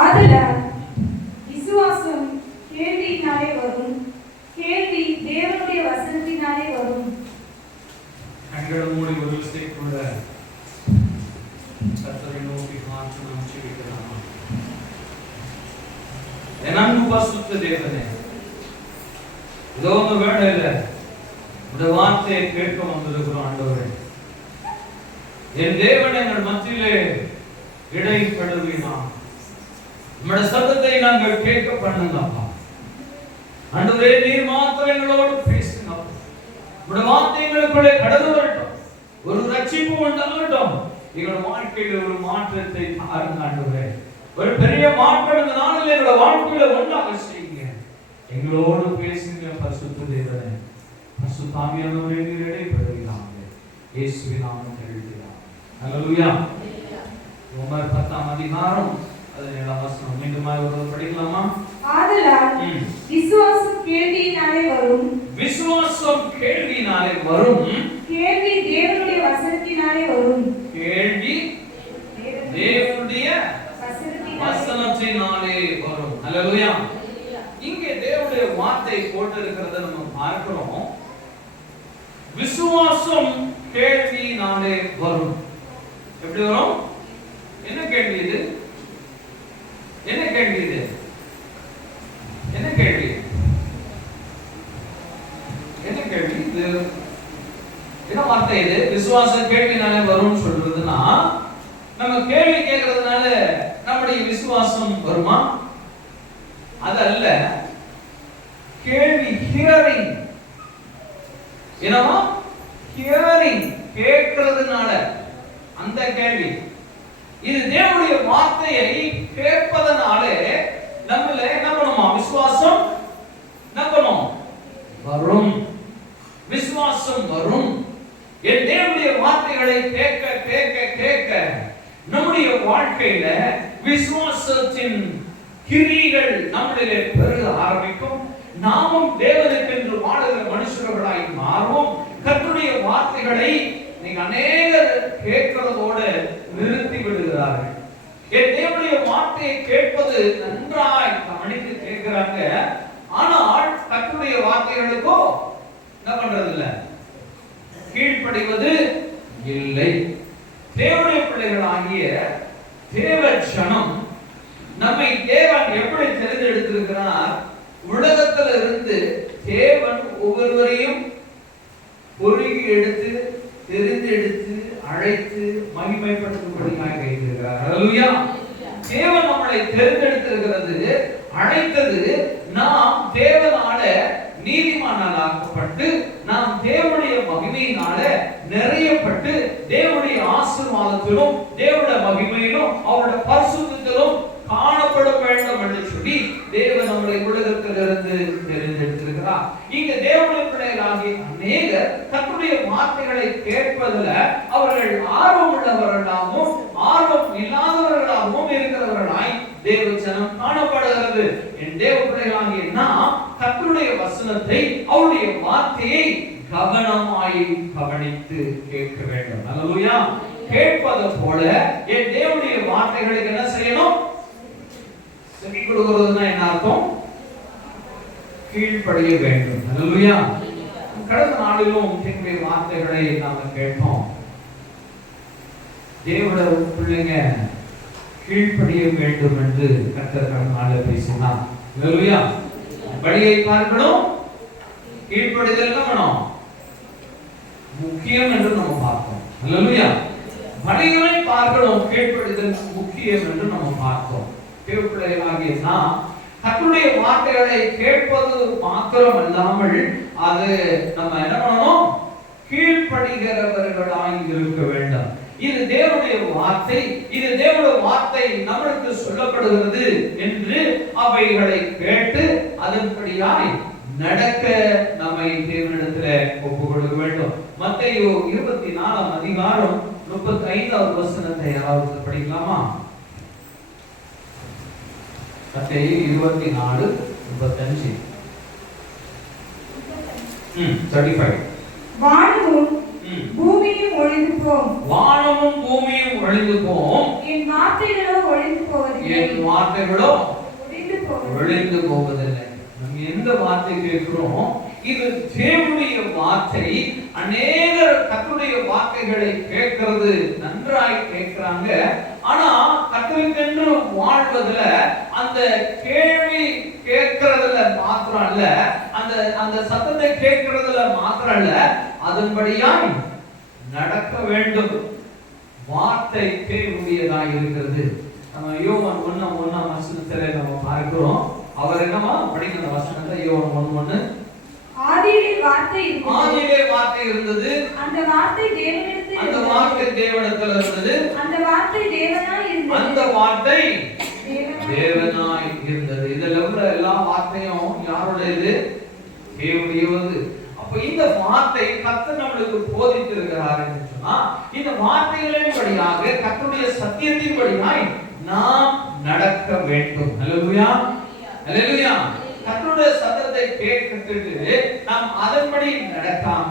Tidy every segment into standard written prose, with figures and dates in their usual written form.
ஆதலால் விசுவாசம் கேள்வியினாலே வரும், கேள்வி தேவனுடைய வசனத்தினாலே வரும். கண்களை மூடி ஒரு விசை கூட கர்த்தரை நோக்கி பார்த்து நாம் ஜெபிக்கலாமா? என் அன்பு பரிசுத்த தேவனே, இதோ இந்த வேளையில இந்த வார்த்தையை கேட்க வந்திருக்கிறோம் ஆண்டவரே. என் தேவன் எங்கள் மத்தியிலே இடைப்படுவீனா, நம்முடைய சத்தத்தை நாங்கள் கேட்க பண்ணுங்கப்பா. ஆண்டவரே, நீர் மாத்திரம் எங்களோடு பேசுங்க. நம்முடைய வார்த்தை எங்களுக்குள்ளே கடந்து வரட்டும், ஒரு ரட்சிப்பு உண்டாகட்டும். எங்களோட வாழ்க்கையில ஒரு மாற்றத்தை பாருங்க ஆண்டவரே. ஒரு பெரிய மாற்றம் இந்த நாளில் எங்களோட வாழ்க்கையில உண்டாக செய்யுங்க. எங்களோடு பேசுங்க பரிசுத்த தேவனே. பரிசுத்த ஆவியானவரே, நீர் இடைப்படுவீராக. இயேசுவின் நாமத்தில் எழுதுகிறோம். ஹல்லேலூயா. ரோமர் 10ஆம் அதிகாரம் 17ஆம் வசனம் மீண்டும் ஒரு படிக்கலாமா? ஆதலால் விசுவாசம் கேள்வியினாலே வரும், விசுவாசம் கேள்வியினாலே வரும், கேள்வி தேவனுடைய வசனத்தினாலே வரும். கேள்வி தேவனுடைய வசனத்தினாலே வரும். ஹல்லேலூயா. இங்கே தேவனுடைய வார்த்தை போட்டிருக்கிறத நம்ம பார்க்கிறோம். விசுவாசம் கேள்வியினாலே வரும். எப்படி வரும்? என்ன கேள்வி இது? என்ன கேள்வி இது? என்ன கேள்வி? என்ன கேள்வி இது? என்ன வார்த்தை இது? விசுவாசம் கேள்வினாலே வரும் சொல்றதுன்னா, நம்ம கேள்வி கேட்கறதுனால நம்முடைய விசுவாசம் வருமா? அதல்ல. கேள்வி ஹியரிங். என்னவா? ஹியரிங், கேட்கிறதுனால அந்த கேள்வி. இது தேவனுடைய வார்த்தையை கேட்பதனாலே நம்மள என்ன பண்ணுமா? விசுவாசம் நம்பணும் வரும். விசுவாசம் வரும். என் தேவனுடைய வார்த்தைகளை கேட்க கேட்க கேட்க நம்முடைய வாழ்க்கையில விசுவாசத்தின் கிரியைகள் நம்மளிலே பெருக ஆரம்பிக்கும். நாமும் தேவனுக்கென்று வாழுகிற மனுஷர்களாய் மாறுவோம். கர்த்தருடைய வார்த்தைகளை நீங்க அநேகர் கேட்கிறதோடு நிறுத்தி விடுகிறார்கள். என் தேவனுடைய வார்த்தையை கேட்பது நன்றாய் கவனித்து கேட்கிறாங்க. ஆனால் கர்த்தருடைய வார்த்தைகளுக்கோ என்ன பண்றது இல்ல, கீழ்ப்படிவது இல்லை. தேவனுடைய பிள்ளைகளாகிய தேவ ஜனம் நம்மை தேவன் எப்படி தெரிந்தெடுத்திருக்கிறார்? உலகத்தில் இருந்து தேவன் ஒவ்வொருவரையும் பொறுகி எடுத்து தெரிந்தெடுத்து அழைத்து மகிமைப்படுத்தும்படியாக வைத்திருக்கிறார். ஹல்லேலூயா. தேவன் நம்மளை தெரிந்தெடுத்திருக்கிறது, அழைத்தது. நாம் தேவனால நீதிமானாக்கப்பட்டு, நாம் தேவனுடைய மகிமையினால நிறையப்பட்டு, தேவனுடைய ஆசீர்வாதத்திலும் தேவனுடைய மகிமையிலும் அவருடைய பரிசுத்தத்திலும் காணப்பட வேண்டும் என்று சொல்லி தேவன் நம்மளை உலகத்திலிருந்து தெரிந்தெடுத்திருக்கிறார். இங்க தேவனுடைய பிள்ளைகளாகிய அநேகர் கர்த்தருடைய வார்த்தைகளை கேட்பதில் அவர்கள் ஆர்வம் உள்ளவர்களாகவும் ஆர்வம் இல்லாதவர்களாகவும் இருக்கிறவர்களாய் தேவ ஜனம் காணப்படுகிறது. என் தேவ பிள்ளைகளாகிய நாம் கர்த்தருடைய வசனத்தை, அவருடைய வார்த்தையை கவனமாய் கவனித்து கேட்க வேண்டும். ஹல்லேலூயா. கேட்பது போல என் தேவனுடைய வார்த்தைகளுக்கு என்ன செய்யணும்? செவி கொடுக்கிறதுனா என்ன அர்த்தம்? கீழ்ப்படிய வேண்டும். ஹல்லேலூயா. கடந்த நாளிலும் தேவனுடைய வார்த்தைகளை நாம கேட்டோம். தேவனுடைய பிள்ளைங்க கீழ்ப்படிய வேண்டும் என்று கர்த்தர் கடந்த நாளில் பேசினார். ஹல்லேலூயா. படியை பார்க்கணும், கீழ்ப்படிதல் என்ன பண்ணணும்? முக்கியம் என்று நம்ம பார்த்தோம். ஹல்லேலூயா. படிகளை பார்க்கணும், கீழ்ப்படிதல் முக்கியம் என்று நம்ம பார்த்தோம். தேவப்பிள்ளைகளாகிய நாம் கர்த்தருடைய வார்த்தைகளை கேட்பது மாத்திரம் அல்லாமல் அது நம்ம என்ன பண்ணணும்? கீழ்ப்படிகிறவர்களாய் இருக்க வேண்டும். இது தேவனுடைய வார்த்தை, இது தேவனுடைய வார்த்தை நம்மளுக்கு சொல்லப்படுகிறது என்று அவைகளை கேட்டு அதன்படியாய் நடக்க நம்மை தேவனிடத்தில் ஒப்புக் கொடுக்க வேண்டும். மத்தேயு 24ஆம் அதிகாரம் 35வது வசனத்தை யாராவது படிக்கலாமா? மத்தேயு 24:35. 35. வானமும் பூமியும் ஒழிந்து போம், வானமும் பூமியும் ஒழிந்து போம், என் வார்த்தைகளோ ஒழிந்து போவதில்லை. என் வார்த்தைகளோ ஒழிந்து போவதில்லை. ஒழிந்து போவதில்லை. நம்ம எந்த வார்த்தை கேட்கிறோம்? இது தேவனுடைய வார்த்தை. அநேகர் கர்த்தருடைய வார்த்தைகளை கேட்கிறது நன்றாய் கேட்கிறாங்க. ஆனா கர்த்தருக்கென்று வாழ்வதுல அந்த கேள்வி கேட்கிறதுல மாத்திரம் அல்ல, அந்த சத்தத்தை கேட்கிறதுல மாத்திரம் அல்ல, அதன்படியாய் நடக்க வேண்டும். வார்த்தை தேவனுடையதாய் இருக்கிறது. நம்ம யோவான் 1:1 வசனத்துல நம்ம பார்க்கிறோம். அவர் என்னமா படிக்கிற வசனத்தை யோவான் 1:1, ஆதியிலே வார்த்தை இருந்தது. ஆதியிலே வார்த்தை இருந்தது. அந்த வார்த்தை தேவனிடத்தில் அந்த வார்த்தை தேவனிடத்தில் இருந்தது. அந்த வார்த்தை தேவனாய் இருந்தது. அந்த வார்த்தை தேவனாய் தேவனாய் இருந்தது. இதுல உள்ள எல்லா வார்த்தையும் யாருடையது? தேவனுடையது. அப்ப இந்த வார்த்தை கர்த்தர் நம்மளுக்கு போதித்திருக்கிறார் என்று சொன்னா, இந்த வார்த்தைகளின்படியாக கர்த்தருடைய சத்தியத்தின்படியாய் நாம் நடக்க வேண்டும். அல்லேலூயா, அல்லேலூயா. கர்த்தருடைய சத்தத்தை கேட்டுட்டு நாம் அதன்படி நடக்காம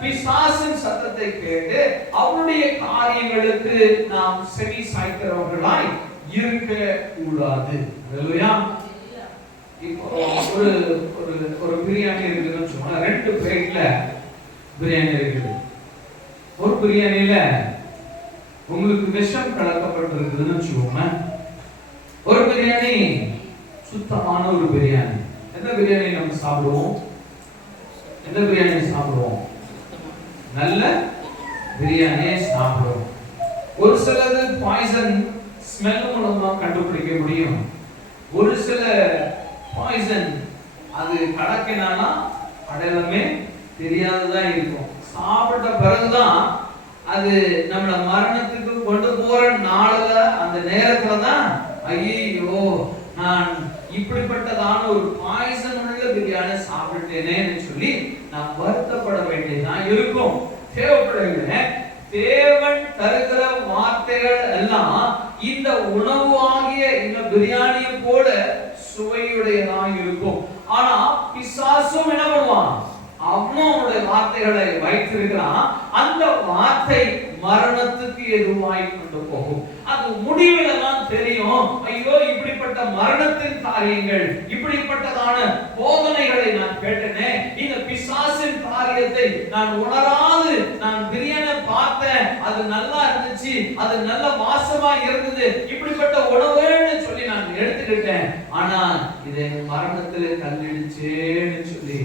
பிசாசின் சத்தத்தை கேட்டு அவருடைய காரியங்களுக்கு நாம் செவி சாய்க்கிறவர்களாய் இருக்க கூடாது. அல்லேலூயா. இப்போ ஒரு பிரியாணி இருக்குதுன்னு சொன்னா, 2 பிளேட்ல பிரியாணி இருக்குது. ஒரு பிரியாணியில உங்களுக்கு விஷம் கலக்கப்பட்டிருக்குதுன்னு வச்சுக்கோங்க. ஒரு பிரியாணி சுத்தமான ஒரு பிரியாணி. எந்த பிரியாணி நம்ம சாப்பிடுவோம்? எந்த பிரியாணி சாப்பிடுவோம்? நல்ல பிரியாணியை சாப்பிடுவோம். ஒரு சிலது பாய்சன் ஸ்மெல் மூலமா கண்டுபிடிக்க முடியும். ஒரு சில பாய்சன் அது கலக்கினானா அடையாளமே தெரியாததா இருக்கும். சாப்பிட்ட பிறகுதான் அது நம்மள மரணத்துக்கு கொண்டு போற நாள்ல அந்த நேரத்துல தான் ஐயோ நான் இப்படிப்பட்டதான ஒரு பாய்சன் உள்ள பிரியாணி சாப்பிட்டேனேன்னு சொல்லி நான் வருத்தப்பட வேண்டியதான் இருக்கும். தேவைப்படுகிற தேவன் தருகிற வார்த்தைகள் எல்லாம் இந்த உணவு ஆகிய இந்த பிரியாணியை போல சுவையுடையதாக இருக்கும். ஆனா பிசாசும் என்ன பண்ணுவான்? அவனுடைய வார்த்தைகளை வைத்திருக்கிறான். அந்த வார்த்தை மரணத்துக்கு எதுவாய் கொண்டு போகும். அது முடிவுல தான் தெரியும். ஐயோ இப்படிப்பட்ட மரணத்தின் காரியங்கள், இப்படிப்பட்டதான போதனைகளை நான் கேட்டேனே, இந்த பிசாசின் காரியத்தை நான் உணராது நான் பிரியாணி பார்த்தேன், அது நல்லா இருந்துச்சு, அது நல்ல வாசமா இருந்தது, இப்படிப்பட்ட உணவுன்னு சொல்லி நான் எடுத்துக்கிட்டேன். ஆனா இதை மரணத்திலே தள்ளிடுச்சேன்னு சொல்லி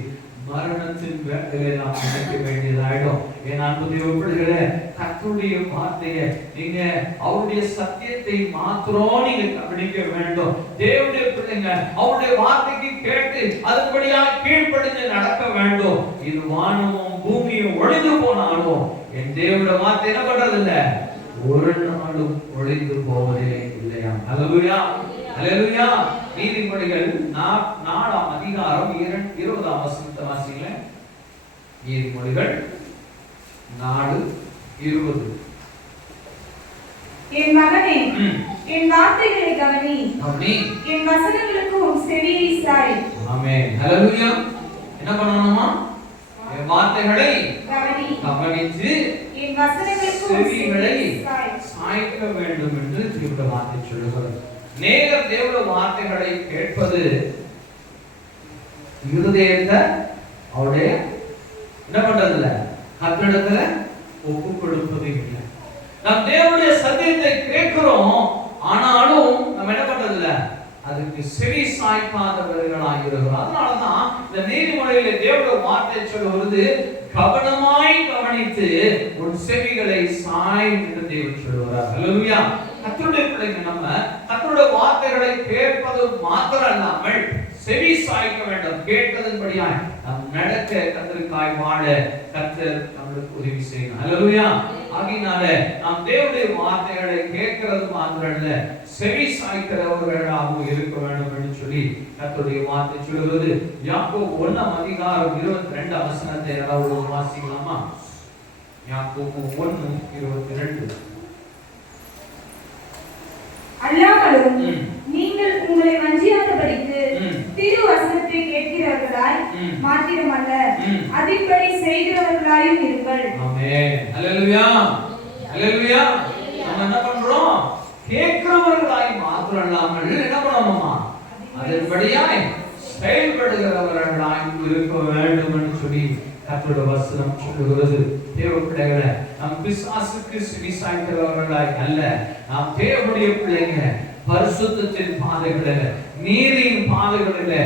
மரணத்தின் வேட்டையிலே நாம் நினைக்க வேண்டியதாயிடும். என் அன்பு தேவப்படுகிற கர்த்தருடைய வார்த்தையை நீங்க அவருடைய சத்தியத்தை மாத்திரம் நீங்க கவனிக்க வேண்டும். தேவனுடைய பிள்ளைங்க அவருடைய வார்த்தைக்கு கேட்டு அதன்படியா கீழ்ப்படிந்து நடக்க வேண்டும். இது வானமும் பூமியும் ஒழிந்து போனாலும் என் தேவனுடைய வார்த்தை என்ன பண்றது இல்ல, ஒரு நாளும் ஒழிந்து போவதே இல்லையா? அல்லேலூயா, அல்லேலூயா. நீதிமொழிகள் 4ஆம் அதிகாரம் 20ஆம் வசனத்தை வாசிங்க. நீதிமொழிகள் 4:20. என் மகனே, என் வார்த்தைகளை கவனி, என் வசனங்களுக்கு உன் செவியை சாய். ஆமென், அல்லேலூயா. என்ன பண்ணணுமா? என் வார்த்தைகளை கவனித்து என் வசனங்களுக்கு செவிகளை சாய்க்க வேண்டும் என்று தேவனுடைய வார்த்தை சொல்லுகிறது. நேர் தேவனுடைய வார்த்தைகளை கேட்பது இருதயத்தை அவருடைய என்ன பண்றதில்ல, கர்த்தரிடத்துல ஒப்பு கொடுப்பது இல்லை. நாம் தேவனுடைய சத்தியத்தை கேட்கிறோம், ஆனாலும் நம்ம என்ன பண்றதில்ல, அதுக்கு செவி சாய்க்காதவர்களாக இருக்கிறோம். அதனாலதான் இந்த நீதிமொழியிலே தேவனுடைய வார்த்தை சொல்லுவது, கவனமாய் கவனித்து உன் செவிகளை சாய் என்று தேவன் சொல்லுவார். அல்லேலூயா. கர்த்தருடைய பிள்ளைங்க நம்ம கர்த்தருடைய வார்த்தைகளை கேட்பது மாத்திரம் அல்லாமல் செவி சாய்க்க வேண்டும். கேட்டதன்படியாய் நாம் நடக்க, கர்த்தருக்காய் வாழ கர்த்தர் நம்மளுக்கு உதவி செய்யணும். அல்லேலூயா. ஆகையினால நாம் தேவனுடைய வார்த்தைகளை கேட்கிறது மாத்திரம் அல்ல, செவி சாய்க்கிறவர்களாகவும் இருக்க வேண்டும் என்று சொல்லி கர்த்தருடைய வார்த்தை சொல்லுவது. யாக்கோபு 1ஆம் அதிகாரம் 22ஆம் வசனத்தை யாராவது வாசிக்கலாமா? யாக்கோபு 1:22. அல்லாமலும் நீங்கள் உங்களை வஞ்சியாதபடிக்கு திரு வசனத்தை கேட்கிறவர்களாய் மாத்திரமல்ல, அதின்படி செய்கிறவர்களாயும் இருங்கள். ஆமென், அல்லேலூயா, அல்லேலூயா. நம்ம என்ன பண்றோம்? கேட்கிறவர்களாய் மாத்திரம் இல்லாமல் என்ன பண்ணணுமா அதன்படியாய் செயல்படுகிறவர்களாய் இருக்க வேண்டும் என்று சொல்லி கர்த்தருடைய வசனம் சொல்லுகிறது. தேவ பிள்ளைகளை நாம் பிசாசுக்கு செவிசாய்க்கிறவர்களாய் அல்ல, நாம் தேவனுடைய பிள்ளைங்க பரிசுத்தத்தின் பாதைகளில் நீதியின் பாதைகளில்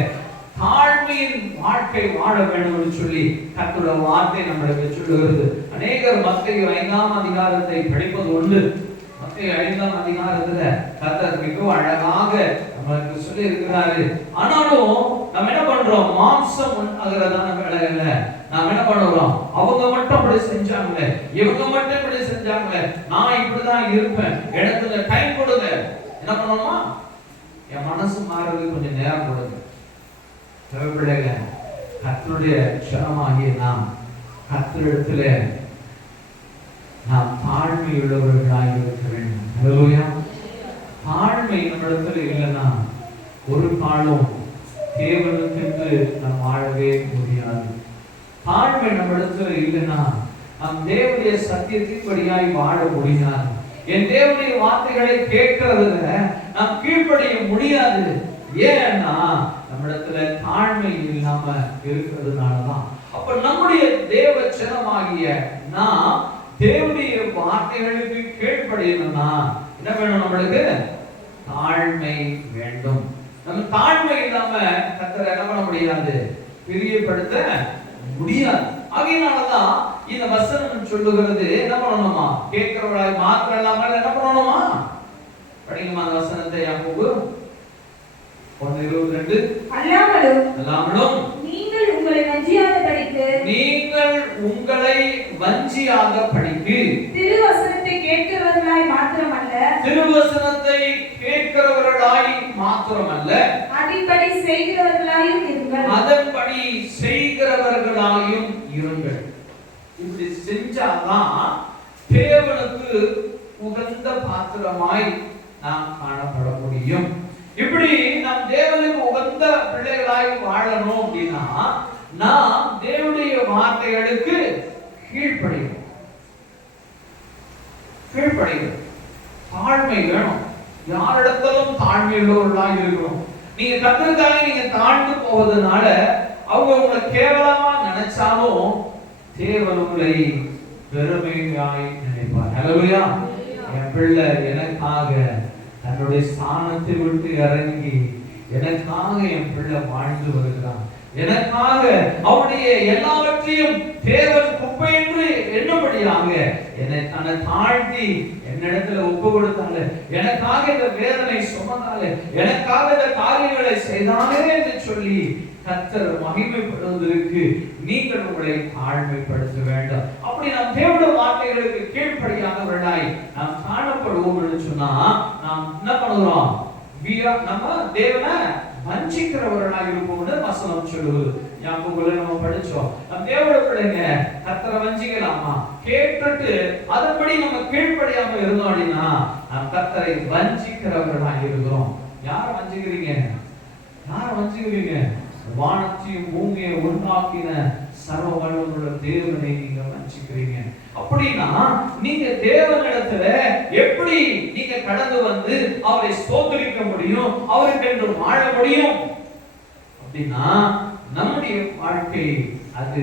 தாழ்மையின் வாழ்க்கை வாழ வேண்டும் என்று சொல்லி கர்த்தருடைய வார்த்தை நம்மளுக்கு சொல்லுகிறது. அநேகர் மத்தேயு 5ஆம் அதிகாரத்தை படிப்பது உண்டு. மத்தேயு 5ஆம் அதிகாரத்துல கர்த்தர் மிகவும் அழகாக நம்மளுக்கு சொல்லி இருக்கிறாரு. ஆனாலும் நம்ம என்ன பண்றோம், மாம்சம் உண்டாகிறதான வேலையில நாம் என்ன பண்ணுறோம், அவங்க மட்டும் இப்படி செஞ்சாங்க, இவங்க மட்டும் இப்படி செஞ்சாங்க, நான் இப்படிதான் இருப்பேன், எனக்கு இந்த டைம் கொடுங்க. என்ன பண்ணணுமா, என் மனசு மாறுறதுக்கு கொஞ்சம் நேரம் கொடுங்க. பிள்ளைங்க கர்த்தருடைய க்ஷணமாகிய நாம் கர்த்தரிடத்துல நாம் தாழ்மை உள்ளவர்களாக இருக்க வேண்டும். ஹல்லேலூயா. தாழ்மை நம்மிடத்துல இல்லைன்னா ஒரு காலம் தேவனுக்கென்று நாம் வாழவே முடியாது. தாழ்மை நம்மிடத்துல இல்லைன்னா நம் தேவனுடைய சத்தியத்தின்படியாய் வாழ முடியாது. என் தேவனுடைய வார்த்தைகளை கேட்கறதுல நாம் கீழ்ப்படிய முடியாது. ஏன்னா நம்மிடத்துல தாழ்மை இல்லாம இருக்கிறதுனாலதான். அப்ப நம்முடைய தேவ ஜனமாகிய நாம் தேவனுடைய வார்த்தைகளுக்கு கீழ்ப்படியணும்னா என்ன வேணும், நம்மளுக்கு தாழ்மை வேண்டும். நம்ம தாழ்மை இல்லாம கர்த்தரை என்ன பண்ண முடியாது, பிரியப்படுத்த முடியாது. ஆகையினாலதான் இந்த வசனம் சொல்லுகிறது, என்ன பண்ணணுமா, கேட்கிறவர்களாய் மாத்திரம் இல்லாமல் என்ன பண்ணணுமா, படிக்குமா அந்த வசனத்தை. யாக்கோபு 1:22 அல்லாமலும் நீங்கள் உங்களை வஞ்சியாக படிக்கு திருவசனத்தை கேட்கிறவர்களாய் மாத்திரமல்ல அதன்படி செய்கிறவர்களாயும் இருங்கள். இப்படி செஞ்சாதான் தேவனுக்கு உகந்த பாத்திரமாய் நாம் காணப்பட முடியும். இப்படி நாம் தேவனுக்கு உகந்த பிள்ளைகளாய் வாழணும் அப்படின்னா நாம் தேவனுடைய வார்த்தைகளுக்கு கீழ்ப்படியும். தாழ்மை வேணும். யாரிடத்திலும் தாழ்மை உள்ளவர்களாய் இருக்கணும். நீங்க கர்த்தருக்காக நீங்க தாழ்ந்து போவதனால அவங்க உங்களை கேவலமா நினைச்சாலும் தேவன் உங்களை பெருமையாய் நினைப்பார். ஹல்லேலூயா. என் பிள்ளை எனக்காக தன்னுடைய ஸ்தானத்தை விட்டு இறங்கி எனக்காக என் பிள்ளை வாழ்ந்து வருகிறான், எனக்காக அவருடைய எல்லாவற்றையும் தேவன் குப்பை என்று எண்ணும்படியாக என்னை தன்னை தாழ்த்தி என்னிடத்துல ஒப்பு கொடுத்தாங்க, எனக்காக இந்த வேதனை சுமந்தாலே, எனக்காக இந்த காரியங்களை செய்தாலே என்று சொல்லி கர்த்தர் மகிமைப்படுவதற்கு நீங்கள் உங்களை தாழ்மைப்படுத்த வேண்டும். அப்படி நாம் தேவனுடைய வார்த்தைகளுக்கு கீழ்ப்படியாதவர்களாய் நாம் காணப்படுவோம் என்று சொன்னா நாம் என்ன பண்ணுகிறோம், நம்ம தேவனை வஞ்சிக்கிறவர்களாக இருப்போம்னு வசனம் சொல்லுவது. யாக்கோபுல நம்ம படிச்சோம், நம்ம தேவனுடைய பிள்ளைங்க கர்த்தரை வஞ்சிக்கலாமா, கேட்டுட்டு அதன்படி நம்ம கீழ்ப்படியாம இருந்தோம் அப்படின்னா நாம் கர்த்தரை வஞ்சிக்கிறவர்களாக இருக்கிறோம். யாரை வஞ்சிக்கிறீங்க, யாரை வஞ்சிக்கிறீங்க? வானத்தையும் பூமியை உண்டாக்கின சர்வ வல்லமையுள்ள தேவனை நீங்க வஞ்சிக்கிறீங்க. அப்படின்னா நீங்க தேவனிடத்துல எப்படி நீங்க கடந்து வந்து அவரை ஸ்தோத்திரிக்க முடியும், அவருக்கு என்று வாழ முடியும்? அப்படின்னா நம்முடைய வாழ்க்கை அது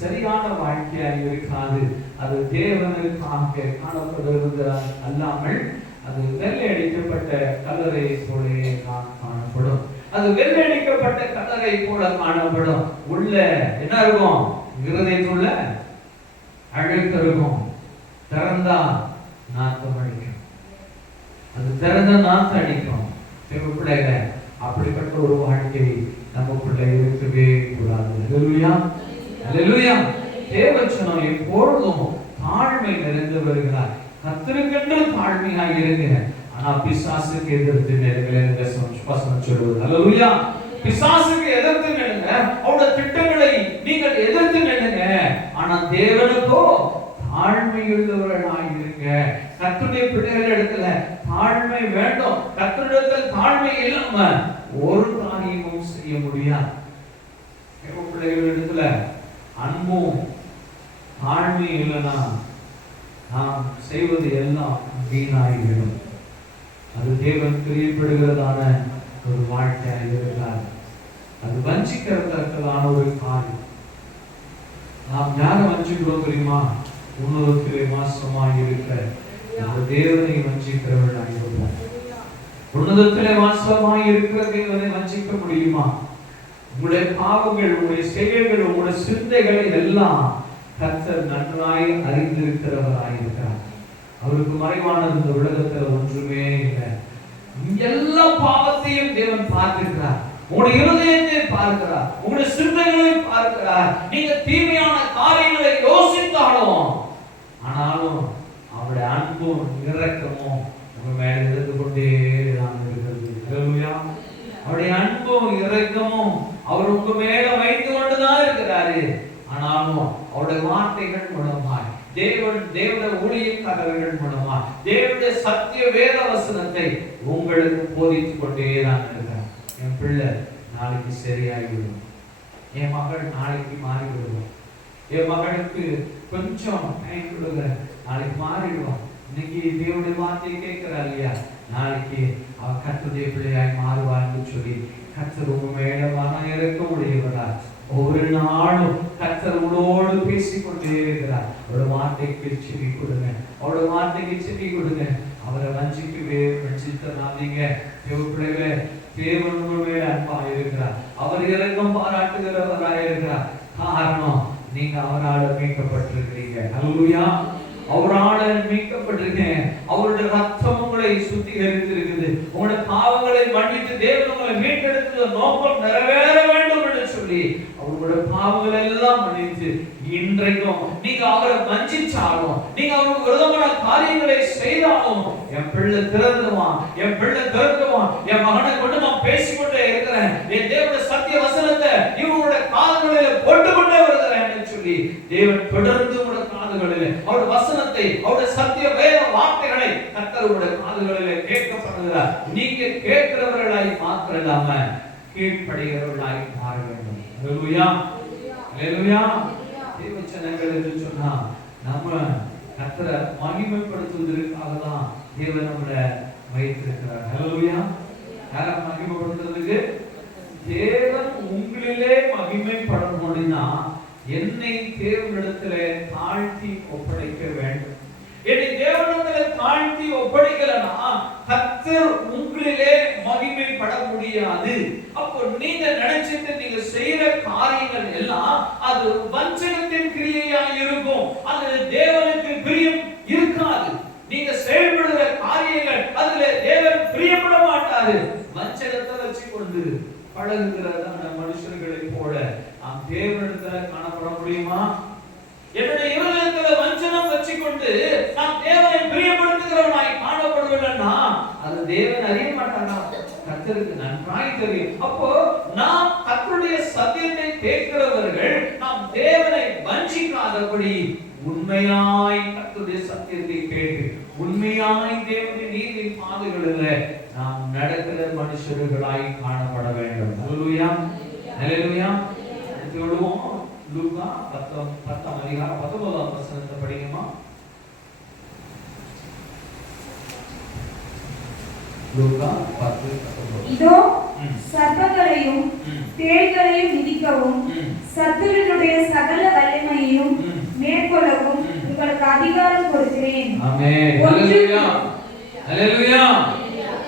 சரியான வாழ்க்கையாக இருக்காது. அது தேவனுக்காக காணப்படுவது அல்லாமல் அது வெள்ளை அடிக்கப்பட்ட கல்லறை போலே காணப்படும். அது வெள்ளடிக்கப்பட்ட கல்லறை போல காணப்படும். உள்ள என்ன இருக்கும், இருதயத்துள்ள அழுக்கு இருக்கும். திறந்தா நாத்தம் அடிக்கும், அது திறந்த நாத்தம் அடிக்கும். பிள்ளைகளை அப்படிப்பட்ட ஒரு வாழ்க்கை நமக்குள்ள இருக்கவே கூடாது. அல்லேலூயா, அல்லேலூயா. தேவச்சனம் எப்பொழுதும் தாழ்மை நிறைந்து வருகிறார். கர்த்தருக்கென்று தாழ்மையாக இருங்க. ஆனா பிசாசுக்கு எதிர்த்து நில்லுங்க சொல்லுவது. அல்லேலூயா. பிசாசுக்கு எதிர்த்து நில்லுங்க, அவருடைய திட்டங்களை நீங்கள் எதிர்த்து நில்லுங்க. ஆனா தேவனுக்கோ தாழ்மையுள்ளவர்களாய் இருங்க. கர்த்தருடைய பிள்ளைகள் இடத்துல தாழ்மை வேண்டும். கர்த்தரிடத்தில் தாழ்மை இல்லாம ஒரு காரியமும் செய்ய முடியாது. பிள்ளைகள் இடத்துல அன்பும் தாழ்மை இல்லைன்னா நாம் செய்வது எல்லாம் வீணாகிவிடும். அது தேவன் பிரியப்படுகிறதான ஒரு வாழ்க்கையாக இருக்கிறார். அது வஞ்சிக்கிறதற்கான ஒரு காரியம். நாம் யாரை வஞ்சிக்கிறோம் தெரியுமா? உன்னதத்திலே வாசமாய் இருக்கிற அந்த தேவனை வஞ்சிக்கிறவர்களாக இருப்போம். உன்னதத்திலே வாசமாய் இருக்கிற தேவனை வஞ்சிக்க முடியுமா? உங்களுடைய பாவங்கள், உங்களுடைய செயல்கள், உங்களுடைய சிந்தைகளை எல்லாம் கர்த்தர் நன்றாய் அறிந்திருக்கிறவராய் இருக்கிறார். அவருக்கு மறைவானது இந்த உலகத்துல ஒன்றுமே இல்லை. எல்லா பாவத்தையும் தேவன் பார்த்திருக்கிறார். உங்களுடைய இருதயத்தை பார்க்கிறார், உங்களுடைய சிந்தைகளை பார்க்கிறார். நீங்க தீமையான காரியங்களை யோசித்தாலும் ஆனாலும் அவருடைய அன்பும் இரக்கமும் உங்க மேல இருந்து கொண்டே தான் இருக்கிறது. ஹல்லேலூயா. அவருடைய அன்பும் இரக்கமும் அவர் உங்க மேல வைத்து கொண்டுதான் இருக்கிறாரு. ஆனாலும் அவருடைய வார்த்தைகள் மூலமாய் தேவனுடைய ஊழியக்காரர்கள் மூலமாய் தேவனுடைய சத்திய வேத வசனத்தை உங்களுக்கு போதித்துக் கொண்டே தான் இருக்கிறார். என் பிள்ளை நாளைக்கு சரியாகிவிடும், என் மகள் நாளைக்கு மாறிவிடுவோம், என் மகளுக்கு கொஞ்சம் டைம் கொடுங்க, நாளைக்கு மாறிடுவோம். இன்னைக்கு தேவனுடைய வார்த்தையை கேட்கிறா இல்லையா, நாளைக்கு அவ கர்த்தருடைய பிள்ளையாய் மாறுவான்னு சொல்லி கர்த்தர் உங்க மேல மனம் இறக்க முடியவரா. ஒவ்வொரு நாளும் கர்த்தர் உங்களோடு பேசிக்கொண்டே இருக்கிறார். அவரோட வார்த்தைக்கு செவி கொடுங்க, அவரோட வார்த்தைக்கு செவி கொடுங்க. அவரை வஞ்சித்தனாதீங்க. தேவப்பிள்ளைகளே, தேவன் உங்கள் மேல அன்பா இருக்கிறார். அவர் இரக்கம் பாராட்டுகிறவராய் இருக்கிறார். காரணம், நீங்க அவரால் மீட்கப்பட்டிருக்கிறீங்க. ஹல்லேலூயா. அவரால் மீட்கப்பட்டிருக்கீங்க. அவருடைய ரத்தம் உங்களை சுத்திகரித்திருக்குது. உங்களுடைய பாவங்களை மன்னித்து தேவன் உங்களை மீட்டெடுத்த நோக்கம் நிறைவேற வேண்டும் என்று சொல்லி அவருடைய பாவங்களை எல்லாம் மன்னித்து இன்றைக்கும் நீங்க அவரை வஞ்சிச்சாலும், நீங்க அவருக்கு விரோதமான காரியங்களை செய்தாலும், என் பிள்ளை திறந்துவான், என் பிள்ளை திறந்துவான், என் மகனை கொண்டு நான் பேசிக்கொண்டே இருக்கிறேன், என் தேவனுடைய சத்திய வசனத்தை இவங்களுடைய காதுகளில் போட்டுக்கொண்டே வருகிறேன் சொல்லி தேவன் தொடர்ந்து உங்களுடைய காதுகளில் அவருடைய வசனத்தை, அவருடைய சத்திய வேத வார்த்தைகளை கர்த்தருடைய காதுகளிலே கேட்கப்படுகிறார். நீங்க கேட்கிறவர்களாய் மாத்திரமில்லாம கீழ்ப்படிகிறவர்களாய் மாற வேண்டும். ஹல்லேலூயா. ஹல்லேலூயா. தேவச்சனங்கள் என்று சொன்னா நம்ம கர்த்தரை மகிமைப்படுத்துவதற்காக தான் தேவன் நம்மளை வைத்திருக்கிறார். ஹல்லேலூயா. யாரை மகிமைப்படுத்துறதுக்கு? தேவன் உங்களிலே மகிமைப்படணும்னா என்னை தேவனிடத்திலே தாழ்த்தி ஒப்படைக்க வேண்டும். என்னை தேவனிடத்திலே தாழ்த்தி ஒப்படைக்கலனா கர்த்தர் உங்களிலே மகிமைப்பட முடியாது. அப்போ நீங்க நினைச்சிட்டு நீங்க செய்யற காரியங்கள் எல்லாம் அது வஞ்சகத்தின் கிரியையா இருக்கும். அது தேவனுக்கு பிரியம் இருக்காது. நீங்க செயல்படுகிற காரியங்கள் அதுல தேவன் பிரியப்பட மாட்டாரு. வஞ்சகத்தை வச்சு கொண்டு பழகுகிறதான மனுஷர்களை போல நாம் தேவனிடத்துல காணப்பட முடியுமா? என்னுடைய இருதயத்துல வஞ்சனம் வச்சுக்கொண்டு நாம் தேவனை பிரியப்படுத்துகிறவனாய் காணப்படுவனா அது தேவன் அறிய மாட்டானா? கர்த்தருக்கு நன்றாய் தெரியும். அப்போ நாம் கர்த்தருடைய சத்தியத்தை கேட்கிறவர்கள் நாம் தேவனை வஞ்சிக்காதபடி உண்மையாய் கர்த்தருடைய சத்தியத்தை கேட்டு உண்மையாய் தேவனுடைய நீதியின் பாதைகளில் நாம் நடக்கிற மனுஷர்களாய் காணப்பட வேண்டும். ஹல்லேலூயா. ஹல்லேலூயா. சொல்லுவோம். லூக்கா 10ஆம் அதிகாரம் 19ஆம் வசனத்தை படிங்கம்மா. லூக்கா 10:19. இதோ சர்ப்பங்களையும் தேள்களையும் மிதிக்கவும் சத்துருவினுடைய சகல வல்லமையையும் மேற்கொள்ளவும் உங்களுக்கு அதிகாரம் கொடுக்கிறேன். ஆமென். ஹல்லேலூயா. ஹல்லேலூயா.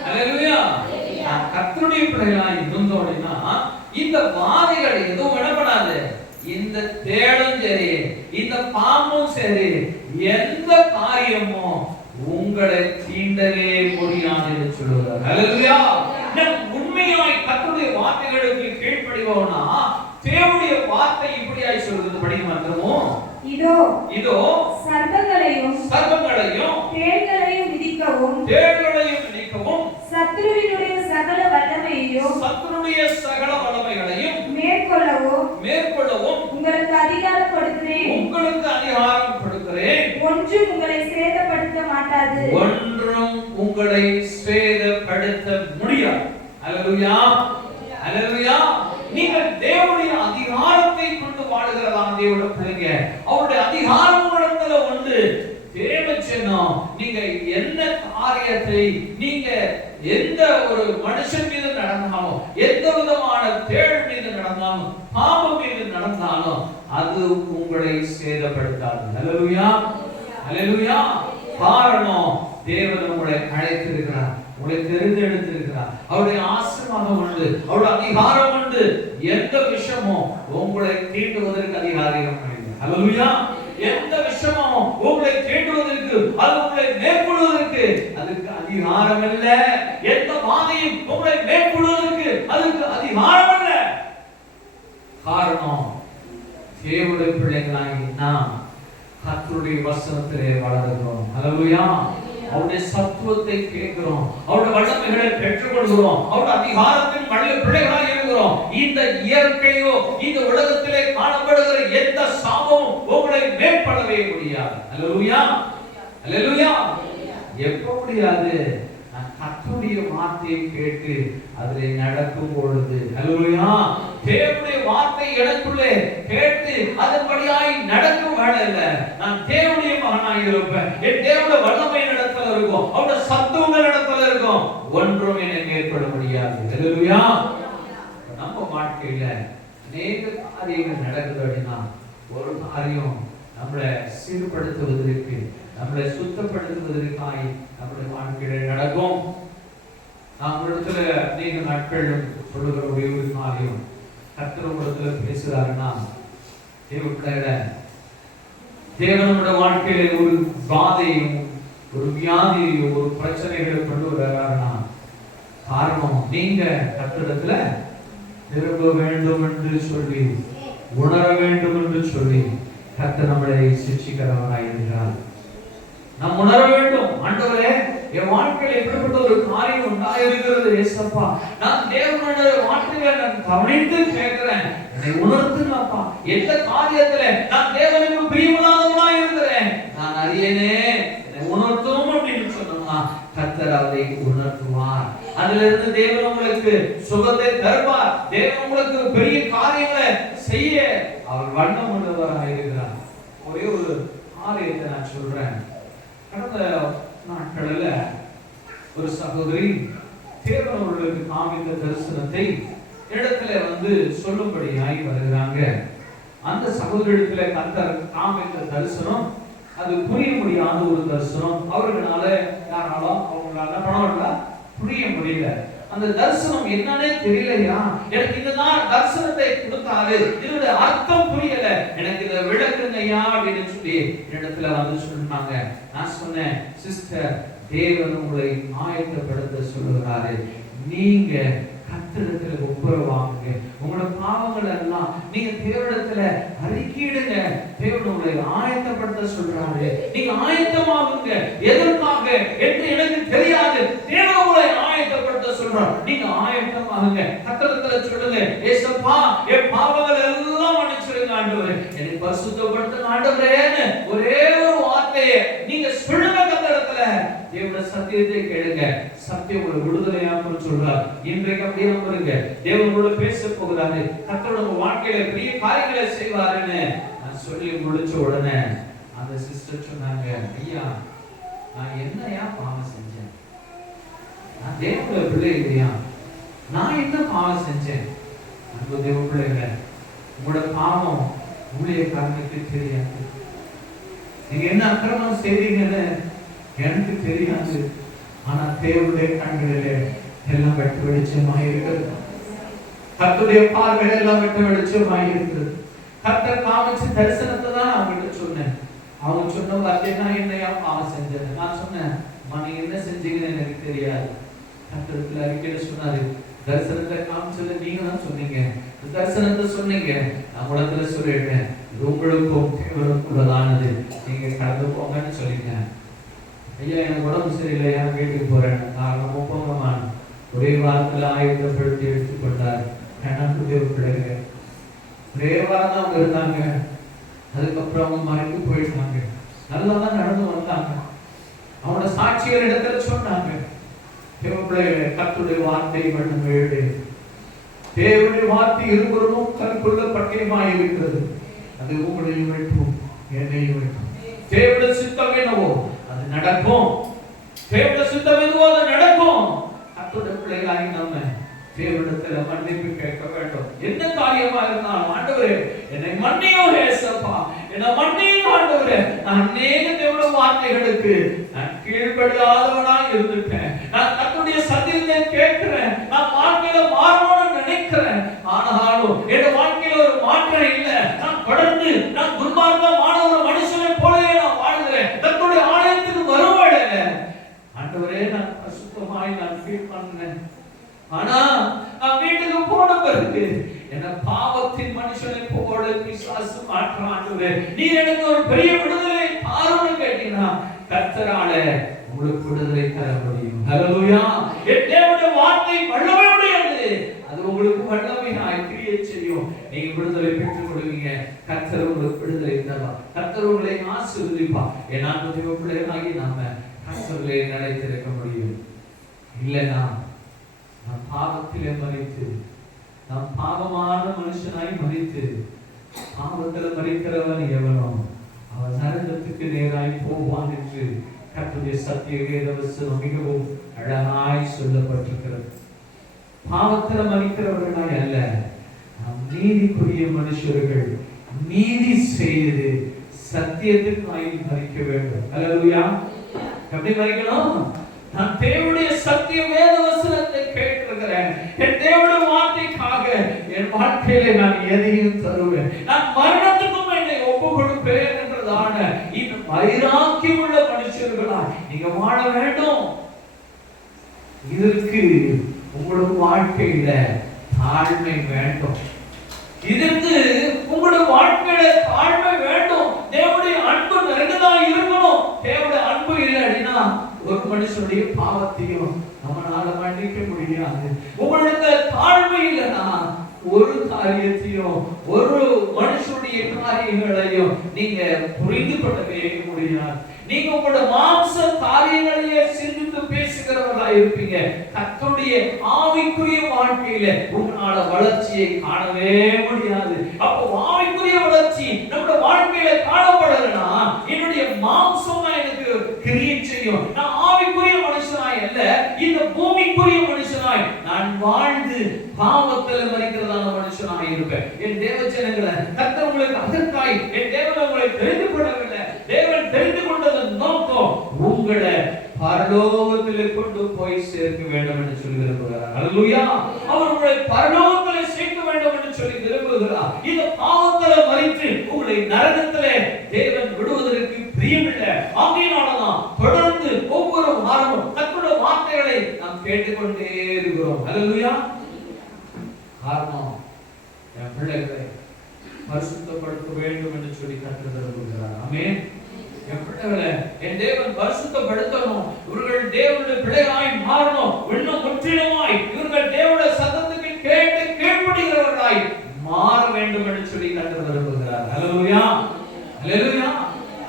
ஹல்லேலூயா. கர்த்தருடைய பிள்ளைகளாய் இருந்தோம்னா இந்த வாதைகள் எதுவும் விடப்படாது. இந்த தேடும் சரி, இந்த பாம்பும் சரி, எந்த காரியமும் உங்களை தீண்டவே முடியாது என்று சொல்லுகிறார். ஹல்லேலூயா. நாம் உண்மையாய் கர்த்தருடைய வார்த்தைகளுக்கு கீழ்ப்படிவோம்னா தேவனுடைய வார்த்தை இப்படியாய் சொல்றது. படிக்க மாட்டோமோ? இதோ சர்ப்பங்களையும் தேள்களையும் மிதிக்கவும் சத்துருவினுடைய சகல வல்லமையையும் மேற்கொள்ளவும் உங்களுக்கு அதிகாரம் கொடுக்கிறேன். ஒன்றும் உங்களை சேதப்படுத்த மாட்டாது. ஒன்றும் உங்களை சேதப்படுத்த முடியாது. ஹல்லேலூயா. ஹல்லேலூயா. நீங்கள் தேவனுடைய அதிகாரத்தை கொண்டு வாழுகிறதா தேவனுடைய பிள்ளைங்க. அவருடைய அதிகாரம் உங்களிடத்துல உண்டு. தேவச்சனம் நீங்க என்ன காரியம் காரியத்தை நீங்க எந்த ஒரு மனுஷன் மீது நடந்தாலும், எந்த விதமான தேள் மீது நடந்தாலும், பாம்பு மீது நடந்தாலும் அது உங்களை சேதப்படுத்தாது. ஹல்லேலூயா, ஹல்லேலூயா. காரணம், தேவன் உங்களை அழைத்திருக்கிறார், உங்களை தெரிந்தெடுத்திருக்கிறார். அவருடைய ஆசீர்வாதம் உண்டு, அவருடைய அதிகாரம் உண்டு. எந்த விஷயமும் உங்களை தீண்டுவதற்கு அதிகாரம் இல்லை. ஹல்லேலூயா. எந்த விஷயமும் உங்களை தீண்டுவதற்கு, அது உங்களை மேற்கொள்வதற்கு அதுக்கு அதிகாரம் இல்ல. எந்த வாதையும் உங்களை மேற்கொள்வதற்கு அதுக்கு அதிகாரம் இல்ல. காரணம், தேவனுடைய பிள்ளைகளாகி நாம் கர்த்தருடைய வசனத்திலே வளருகிறோம். ஹல்லேலூயா. அவருடைய சத்துவத்தை கேட்கிறோம், அவருடைய வல்லமைகளை பெற்றுக்கொள்கிறோம், அவருடைய அதிகாரத்தின் பிள்ளைகளாக இருக்கிறோம். இந்த இயற்கையோ இந்த உலகத்திலே காணப்படுகிற எந்த சாபமும் உங்களை மேற்கொள்ளவே முடியாது. ஹல்லேலூயா, ஹல்லேலூயா. எப்ப முடியாது? கர்த்தருடைய வார்த்தையை கேட்டு அதிலே நடக்கும் பொழுது. ஹல்லேலூயா. தேவனுடைய வார்த்தை எனக்குள்ளே கேட்டு அதன்படியாய் நடக்கும் வேலை இல்ல. நான் தேவனுடைய மகனாய் இருப்பேன், என் தேவனுடைய வல்லமை நடத்தல இருக்கும், அவருடைய சத்துவங்கள் நடத்தல இருக்கும், ஒன்றும் என்னை மேற்கொள்ள முடியாது. ஹல்லேலூயா. நம்ம வாழ்க்கையில அநேக காரியங்கள் நடக்குது அப்படின்னா, ஒரு காரியம் நம்மளை சீர்படுத்துவதற்கு, நம்மளை சுத்தப்படுத்துவதற்காய் நம்முடைய வாழ்க்கையில நடக்கும். நாம் இடத்துல அநேக நாட்கள் சொல்லுகிற ஒரே ஒரு காரியம், கர்த்தர் உங்களிடத்துல பேசுறாருன்னா, தேவனுடைய வாழ்க்கையில ஒரு பாதையும், ஒரு வியாதியையும், ஒரு பிரச்சனைகளை கொண்டு வர்றாருன்னா, காரணம் நீங்க கர்த்தரிடத்துல திரும்ப வேண்டும் என்று சொல்லி, உணர வேண்டும் என்று சொல்லி கர்த்தர் நம்மளை சிக்ஷிக்கிறவராய் இருக்கிறார். நாம் உணர வேண்டும், ஆண்டவரே என் வாழ்க்கையில் எப்படிப்பட்ட ஒரு காரியம் உண்டாயிருக்கிறது ஏசப்பா, நான் தேவனுடைய வார்த்தைகளை நான் கவனித்து கேட்கிறேன், என்னை உணர்த்துங்கப்பா. எந்த காரியத்துல நான் தேவனுக்கு பிரியமில்லாதவனாய் இருக்கிறேன் நான் அறியேனே, என்னை உணர்த்தும் அப்படின்னு சொன்னோம்னா கர்த்தர் அதை உணர்த்துவார். அதிலிருந்து தேவன் உங்களுக்கு சுகத்தை தருவார். தேவன் உங்களுக்கு பெரிய காரியங்களை செய்ய அவர் வண்ணம் உள்ளவராக இருக்கிறார். ஒரே ஒரு காரியத்தை நான் சொல்றேன். கடந்த நாட்களில் ஒரு சகோதரி தேவன் அவர்களுக்கு காமித்த தரிசனத்தை இடத்துல சொல்லும்படியாய் வருகிறாங்க. அந்த சகோதரிடத்துல கர்த்தர் காமித்த தரிசனம் அது புரிய முடியாத ஒரு தரிசனம். அவர்களால யாராலும் அவங்களால பணம் புரிய முடியல. அந்த தரிசனம் என்னன்னே தெரியலையா, எனக்கு இந்த தரிசனத்தை கொடுத்தாரு, இதோட அர்த்தம் புரியல, எனக்கு இதை விளக்குங்கய்யா அப்படின்னு சொல்லி இடத்துல சொன்னாங்க. நான் சொன்னேன், சிஸ்டர், தேவன் உங்களை ஆயத்தப்படுத்த சொல்லுகிறாரு. நீங்க கர்த்தரிடத்துல ஒப்புரவாகுங்க, உங்களோட பாவங்கள் எல்லாம் நீங்க தேவனிடத்துல அறிக்கையிடுங்க. தேவன் உங்களை ஆயத்தப்படுத்த சொல்றாரு. நீங்க ஆயத்தமாகுங்க. எதற்காக என்று எனக்கு தெரியாது, தேவன் உங்களை ஆயத்தப்படுத்த சொல்றார். நீங்க ஆயத்தமாகுங்க. கர்த்தரிடத்துல சொல்லுங்க, ஏசப்பா என் பாவங்கள் எல்லாம் மன்னிச்சிடுங்க ஆண்டவரே, என்னை பரிசுத்தப்படுத்துங்க ஆண்டவரேன்னு ஒரே ஒரு வார்த்தையை நீங்க சொல்லுங்க. கர்த்தரிடத்துல தேவனுடைய சத்தியத்தை கேளுங்க, சத்தியம் உங்களை விடுதலையாக்கும் சொல்றார். இன்றைக்கு அப்படியே நம்புங்க, தேவன் உங்களோட பேச போகிறாரு, கர்த்தர் உங்க வாழ்க்கையில பெரிய காரியங்களை செய்வாருன்னு நான் சொல்லி முடிச்ச உடனே அந்த சிஸ்டர் சொன்னாங்க, ஐயா நான் என்னையா பாவம் செஞ்சேன், நான் தேவனுடைய பிள்ளை இல்லையா, நான் என்ன பாவம் செஞ்சேன்? அன்பு தேவ பிள்ளைங்க, உங்களோட பாவம் ஊழியக்காரனுக்கு தெரியாது, நீங்க என்ன அக்கிரமம் செய்றீங்கன்னு எனக்கு தெரியாது. ஆனா தேவனுடைய கண்களிலே எல்லாம் வெட்ட வெளிச்சமாய் இருக்கிறது. கர்த்தருடைய பார்வையில எல்லாம் வெட்ட வெளிச்சமாய் இருக்கிறது. கர்த்தர் காமிச்ச தரிசனத்தை தான் அவங்ககிட்ட சொன்னேன். அவங்க சொன்ன வார்த்தை, நான் என்னையா பாவம் செஞ்சேன். நான் சொன்னேன், நீங்க என்ன செஞ்சீங்கன்னு எனக்கு தெரியாது. கர்த்தருக்கு அறிக்கையில சொன்னாரு, தரிசனத்தை காமிச்சது நீங்க தான் சொன்னீங்க, தரிசனத்தை சொன்னீங்க, நான் உலகத்துல சொல்லிட்டேன், இது உங்களுக்கும் தேவனுக்குள்ளதானது, நீங்க கடந்து போங்கன்னு சொல்லிட்டேன். ஐயா எனக்கு உடம்பு சரியில்லையா, வீட்டுக்கு போறேன், காரணம் ஒப்பங்கமான ஒரே வாரத்துல ஆயுதப்படுத்தி எடுத்துக்கொண்டார். பிள்ளைங்க ஒரே வாரம் தான் அவங்க இருந்தாங்க. அதுக்கப்புறம் அவங்க மறைந்து போயிட்டாங்க. நல்லாதான் நடந்து வந்தாங்க. அவனோட சாட்சியர் இடத்துல சொன்னாங்க, தேவப்பிள்ளைகளே, கர்த்தருடைய வார்த்தை பண்ணுங்க. தேவனுடைய வார்த்தை இருபுறமும் கற்குள்ள பட்டயமாய் இருக்கிறது. அது உங்களையும் வெட்டும், என்னையும் வெட்டும். தேவனுடைய சித்தம் என்னவோ அது நடக்கும். தேவனுடைய சித்தம் எதுவோ அது நடக்கும். கர்த்தருடைய பிள்ளைகளாகி நம்ம தேவனிடத்துல மன்னிப்பு கேட்க வேண்டும். என்ன காரியமா இருந்தாலும், ஆண்டவரே என்னை மன்னியும் ஏசப்பா, என்னை மன்னியும் ஆண்டவரே. நான் அநேக தேவனுடைய வார்த்தைகளுக்கு நான் கீழ்ப்படியாதவனா இருந்துட்டேன். நான் கர்த்தருடைய சத்தியத்தை கேட்கிறேன், நான் வாழ்க்கையில மாறணும்னு நினைக்கிறேன். ஆனாலும் என் வாழ்க்கையில ஒரு மாற்றம் இல்லை. நான் தொடர்ந்து நான் துன்மார்க்கமான ஒரு மனுஷனை போலவே நான் வாழ்கிறேன். கர்த்தருடைய ஆலயத்துக்கு வருவேன் ஆண்டவரே, நான் பரிசுத்தமாய் நான் ஃபீல் பண்ணேன். ஆனா நான் வீட்டுக்கு போன பிறகு என்ன பாவத்தின் மனுஷனை போல பிசாசு மாற்றான். ஆண்டவரே, நீ எனக்கு ஒரு பெரிய விடுதலை தாருன்னு கேட்டீங்கன்னா கர்த்தரால உங்களுக்கு விடுதலை தர முடியும். ஹல்லேலூயா. என் தேவனுடைய வார்த்தை வல்லமை உடையது. அது உங்களுக்கு வல்லமையாய் கிரியை செய்யும். நீங்க விடுதலை பெற்றுக் கொள்வீங்க. கர்த்தர் உங்களுக்கு விடுதலை தருவார். கர்த்தர் உங்களை ஆசீர்வதிப்பார். என் அன்பு தேவ பிள்ளைகளாகி நாம கர்த்தரிலே நிலைத்திருக்க முடியும். இல்லைன்னா நாம் பாவத்திலே மரித்து, நாம் பாவமான மனுஷனாய் மரித்து, பாவத்தில் மரிக்கிறவன் எவனோ அவன் நரகத்துக்கு நேராய் போவான் என்று கர்த்தருடைய சத்திய வேத வசனம் மிகவும் அழகாய் சொல்லப்பட்டிருக்கிறது. பாவத்தில் மரிக்கிறவர்களாய் அல்ல, நாம் நீதிக்குரிய மனுஷர்கள், நீதி செய்து சத்தியத்துக்காய் மரிக்க வேண்டும். ஹல்லேலூயா. எப்படி மரிக்கணும்? நான் தேவனுடைய சத்திய வேத வசனத்தை கேட்டிருக்கிறேன். என் தேவனுடைய வார்த்தைக்காக என் வாழ்க்கையில நான் எதையும் தருவேன். நான் மரணத்துக்கும் என்னை ஒப்பு கொடுப்பேன் என்றதான இந்த வைராக்கியம் உள்ள மனுஷர்களா நீங்க வாழ வேண்டும். இதற்கு உங்களோட வாழ்க்கையில தாழ்மை வேண்டும். இதற்கு உங்களுடைய வாழ்க்கையில தாழ்மை வேண்டும். தேவனுடைய அன்பு நிறைந்ததா இருக்கணும். தேவனுடைய அன்பு இல்லை அப்படின்னா ஒரு மனுஷனுடைய பாவத்தையும் நம்மளால மன்னிக்க முடியாது. உங்களுக்கு தாழ்மை இல்லைன்னா ஒரு காரியத்தையும் ஒரு மனுஷனுடைய காரியங்களையும் நீங்க புரிந்து கொள்ளவே முடியாது. நீங்க உங்களோட மாம்ச காரியங்களையே சிந்தித்து பேசுகிறவர்களா இருப்பீங்க. கர்த்தருடைய ஆவிக்குரிய வாழ்க்கையில உங்களால வளர்ச்சியை காணவே முடியாது. அப்போ ஆவிக்குரிய வளர்ச்சி நம்முடைய வாழ்க்கையில காணப்படலனா என்னுடைய மாம்சமா எனக்கு கிரியை செய்யும். நான் ஆவிக்குரிய மனுஷனாய் அல்ல, இந்த பூமிக்குரிய மனுஷனாய் நான் வாழ்ந்து பாவத்தில் மரிக்கிறதான மனுஷனாய் இருப்பேன். என் தேவஜனங்களே, கர்த்தர் உங்களுக்கு அதற்காய் என் தேவன் உங்களை தெரிந்து கொள்ளவில்லை. தேவன் தெரிந்து கொண்டதன் நோக்கம் உங்களை பரலோகத்திலே கொண்டு போய் சேர்க்க வேண்டும் என்று சொல்லி விரும்புகிறார். ஹல்லேலூயா. அவர் உங்களை பரலோகத்திலே சேர்க்க வேண்டும் என்று சொல்லி விரும்புகிறார். இந்த பாவத்திலே மரித்து உங்களை நரகத்திலே தேவன் விடுவதற்கு பிரியமில்லை. ஆகையினாலதான் தொடர்ந்து ஒவ்வொரு வாரமும் கர்த்தருடைய வார்த்தைகளை நாம் கேட்டுக்கொண்டே இருக்கிறோம். ஹல்லேலூயா. காரணம் என் பிள்ளைகளை பரிசுத்தப்படுத்த வேண்டும் என்று சொல்லி கர்த்தர் விரும்புகிறார். ஆமென். என் பிள்ளைகளை என் தேவன் பரிசுத்தப்படுத்தணும். இவர்கள் தேவனுடைய பிள்ளைகளாய் மாறணும். இன்னும் முற்றிலுமாய் இவர்கள் தேவனுடைய சத்தத்துக்கு கேட்டு கீழ்ப்படிகிறவர்களாய் மாற வேண்டும் என்று சொல்லி கர்த்தர் விரும்புகிறார். ஹல்லேலூயா. ஹல்லேலூயா.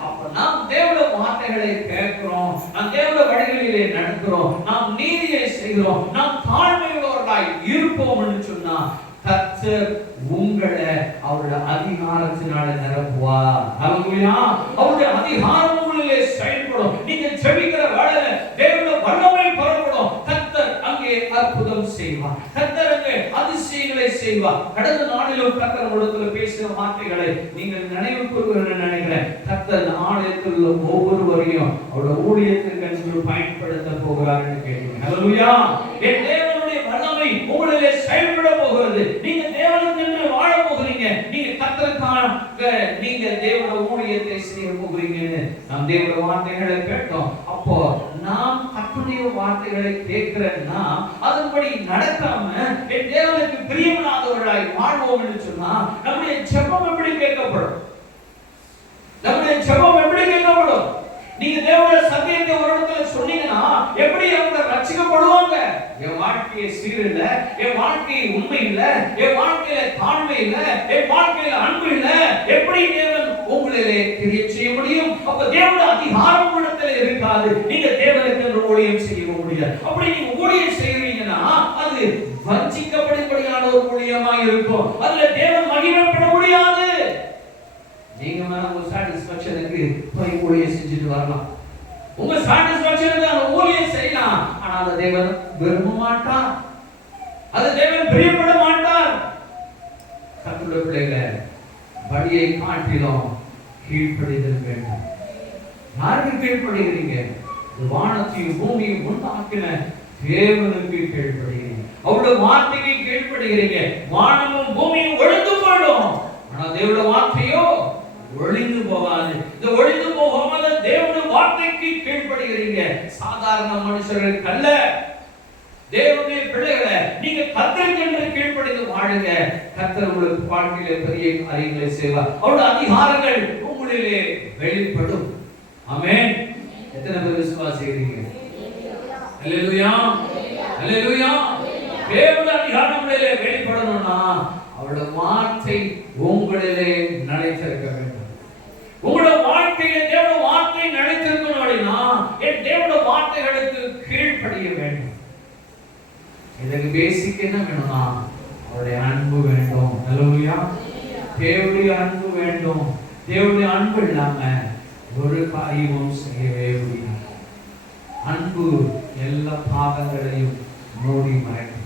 அப்ப நாம் தேவனுடைய வார்த்தைகளை கேட்கிறோம், நாம் தேவனுடைய வழிகளிலே நடக்கிறோம், நாம் நீதியை செய்கிறோம், நாம் தாழ்மையுள்ளவர்களாய் இருப்போம் என்று சொன்னா கர்த்தர் உங்களை அவருடைய அதிகாரத்தினால நிரப்புவார். ஹல்லேலூயா. அவருடைய அதிகாரம் உங்களிலே செயல்படும். நீங்க ஜெபிக்கிற வேளையில தேவனுடைய வல்லமை பரவடும். கர்த்தர் அங்கே அற்புதம் செய்வார். கர்த்தர் அங்கே அதிசயங்களை செய்வார். கடந்த நாளிலும் கர்த்தர் உங்களிடத்துல பேசின வார்த்தைகளை நீங்கள் நினைவு கூறுவீர்கள் நினைக்கிறேன். கர்த்தர் ஆலயத்தில் உள்ள ஒவ்வொருவரையும் அவருடைய ஊழியத்திற்கு என்று பயன்படுத்த போகிறார் என்று கேட்டீங்க. ஹல்லேலூயா. என் தேவனுடைய வல்லமை உங்களிலே செயல்பட போகிறது. நீங்க தேவனுக்கு என்று வாழ போகிறீங்க. நீங்க கர்த்தருக்காக நீங்க தேவனுடைய ஊழியத்தை செய்ய போகிறீங்கன்னு நாம் தேவனுடைய வார்த்தைகளை கேட்டோம். அப்போ நாம் கர்த்தருடைய வார்த்தைகளை கேட்கிறேன்னா அதன்படி நடக்காம என் தேவனுக்கு பிரியமில்லாதவர்களாய் வாழ்வோம் என்று சொன்னா நம்முடைய ஜெபம் எப்படி கேட்கப்படும்? நம்முடைய ஜெபம் எப்படி கேட்கப்படும்? நீங்க தேவனுடைய சத்தியத்தை ஒரு இடத்துல சொன்னீங்கன்னா எப்படி அவங்க ரட்சிக்கப்படுவாங்க? என் வாழ்க்கையை சீரில்ல, என் வாழ்க்கை உண்மை இல்ல, என் வாழ்க்கையில தாழ்மை இல்ல, என் வாழ்க்கையில அன்பு இல்ல, எப்படி தேவன் உங்களிலே கிரியை செய்ய முடியும்? அப்ப தேவனுடைய அதிகாரம் உங்களிடத்தில் இருக்காது. நீங்க தேவனுக்கு என்று ஊழியம் செய்ய முடியாது. அப்படி நீங்க ஊழியம் செய்வீங்கன்னா அது வஞ்சிக்கப்படும்படியான ஒரு ஊழியமா இருக்கும். அதுல தேவன் மகிமைப்பட முடியாது. நீங்க மேல ஒரு சாட்டிஸ்ஃபேக்ஷனுக்கு போய் ஊழியம் செஞ்சுட்டு வரலாம். உங்க சாட்டிஸ்பாக்சனுக்கு அந்த ஊழியம் செய்யலாம். ஆனா அதை தேவன் விரும்ப மாட்டார், அதை தேவன் பிரியப்பட மாட்டார். கர்த்தருடைய பிள்ளைகளே, வழியை காட்டிலும் கீழ்ப்படிதல் வேண்டும். யாருக்கு கீழ்ப்படுகிறீங்க? வானத்தையும் பூமியும் உண்டாக்கின தேவனுக்கு கீழ்ப்படுகிறீங்க. அவருடைய வார்த்தைக்கு கீழ்ப்படுகிறீங்க. வானமும் பூமியும் ஒழிந்து போயிடும், ஆனா தேவனுடைய வார்த்தையோ ஒழிந்து போகாது. இந்த ஒழிந்து போகாத தேவனுடைய வார்த்தைக்கு கீழ்ப்படுகிறீங்க. சாதாரண மனுஷர்களுக்கு அல்ல, தேவனுடைய பிள்ளைகளை நீங்க கர்த்தருக்கு கீழ்ப்படிந்து வாழுங்க. கர்த்தர் உங்களுக்கு வாழ்க்கையிலே பெரிய காரியங்களை செய்வார். அவருடைய அதிகாரங்கள் உங்களிலே வெளிப்படும். ஆமென். எத்தனை பேர் விசுவாசிக்கிறீங்க? அல்லேலூயா, அல்லேலூயா. தேவனுடைய அதிகாரம் உங்களிலே வெளிப்படணும்னா அவருடைய வார்த்தை உங்களிலே நிலைத்திருக்க வேண்டும். உங்களுடைய வாழ்க்கையிலே தேவனுடைய வார்த்தை நிலைத்திருக்கணும் அப்படின்னா என் தேவனுடைய வார்த்தைகளுக்கு கீழ்ப்படிய வேண்டும். இதுக்கு பேசிக் என்ன வேணும்னா அவருடைய அன்பு வேண்டும். அல்லேலூயா. தேவனுடைய அன்பு வேண்டும். தேவனுடைய அன்பு இல்லாம ஒரு காரியமும் செய்யவே முடியாது. அன்பு எல்லா பாவங்களையும் மூடி மறைக்கும்,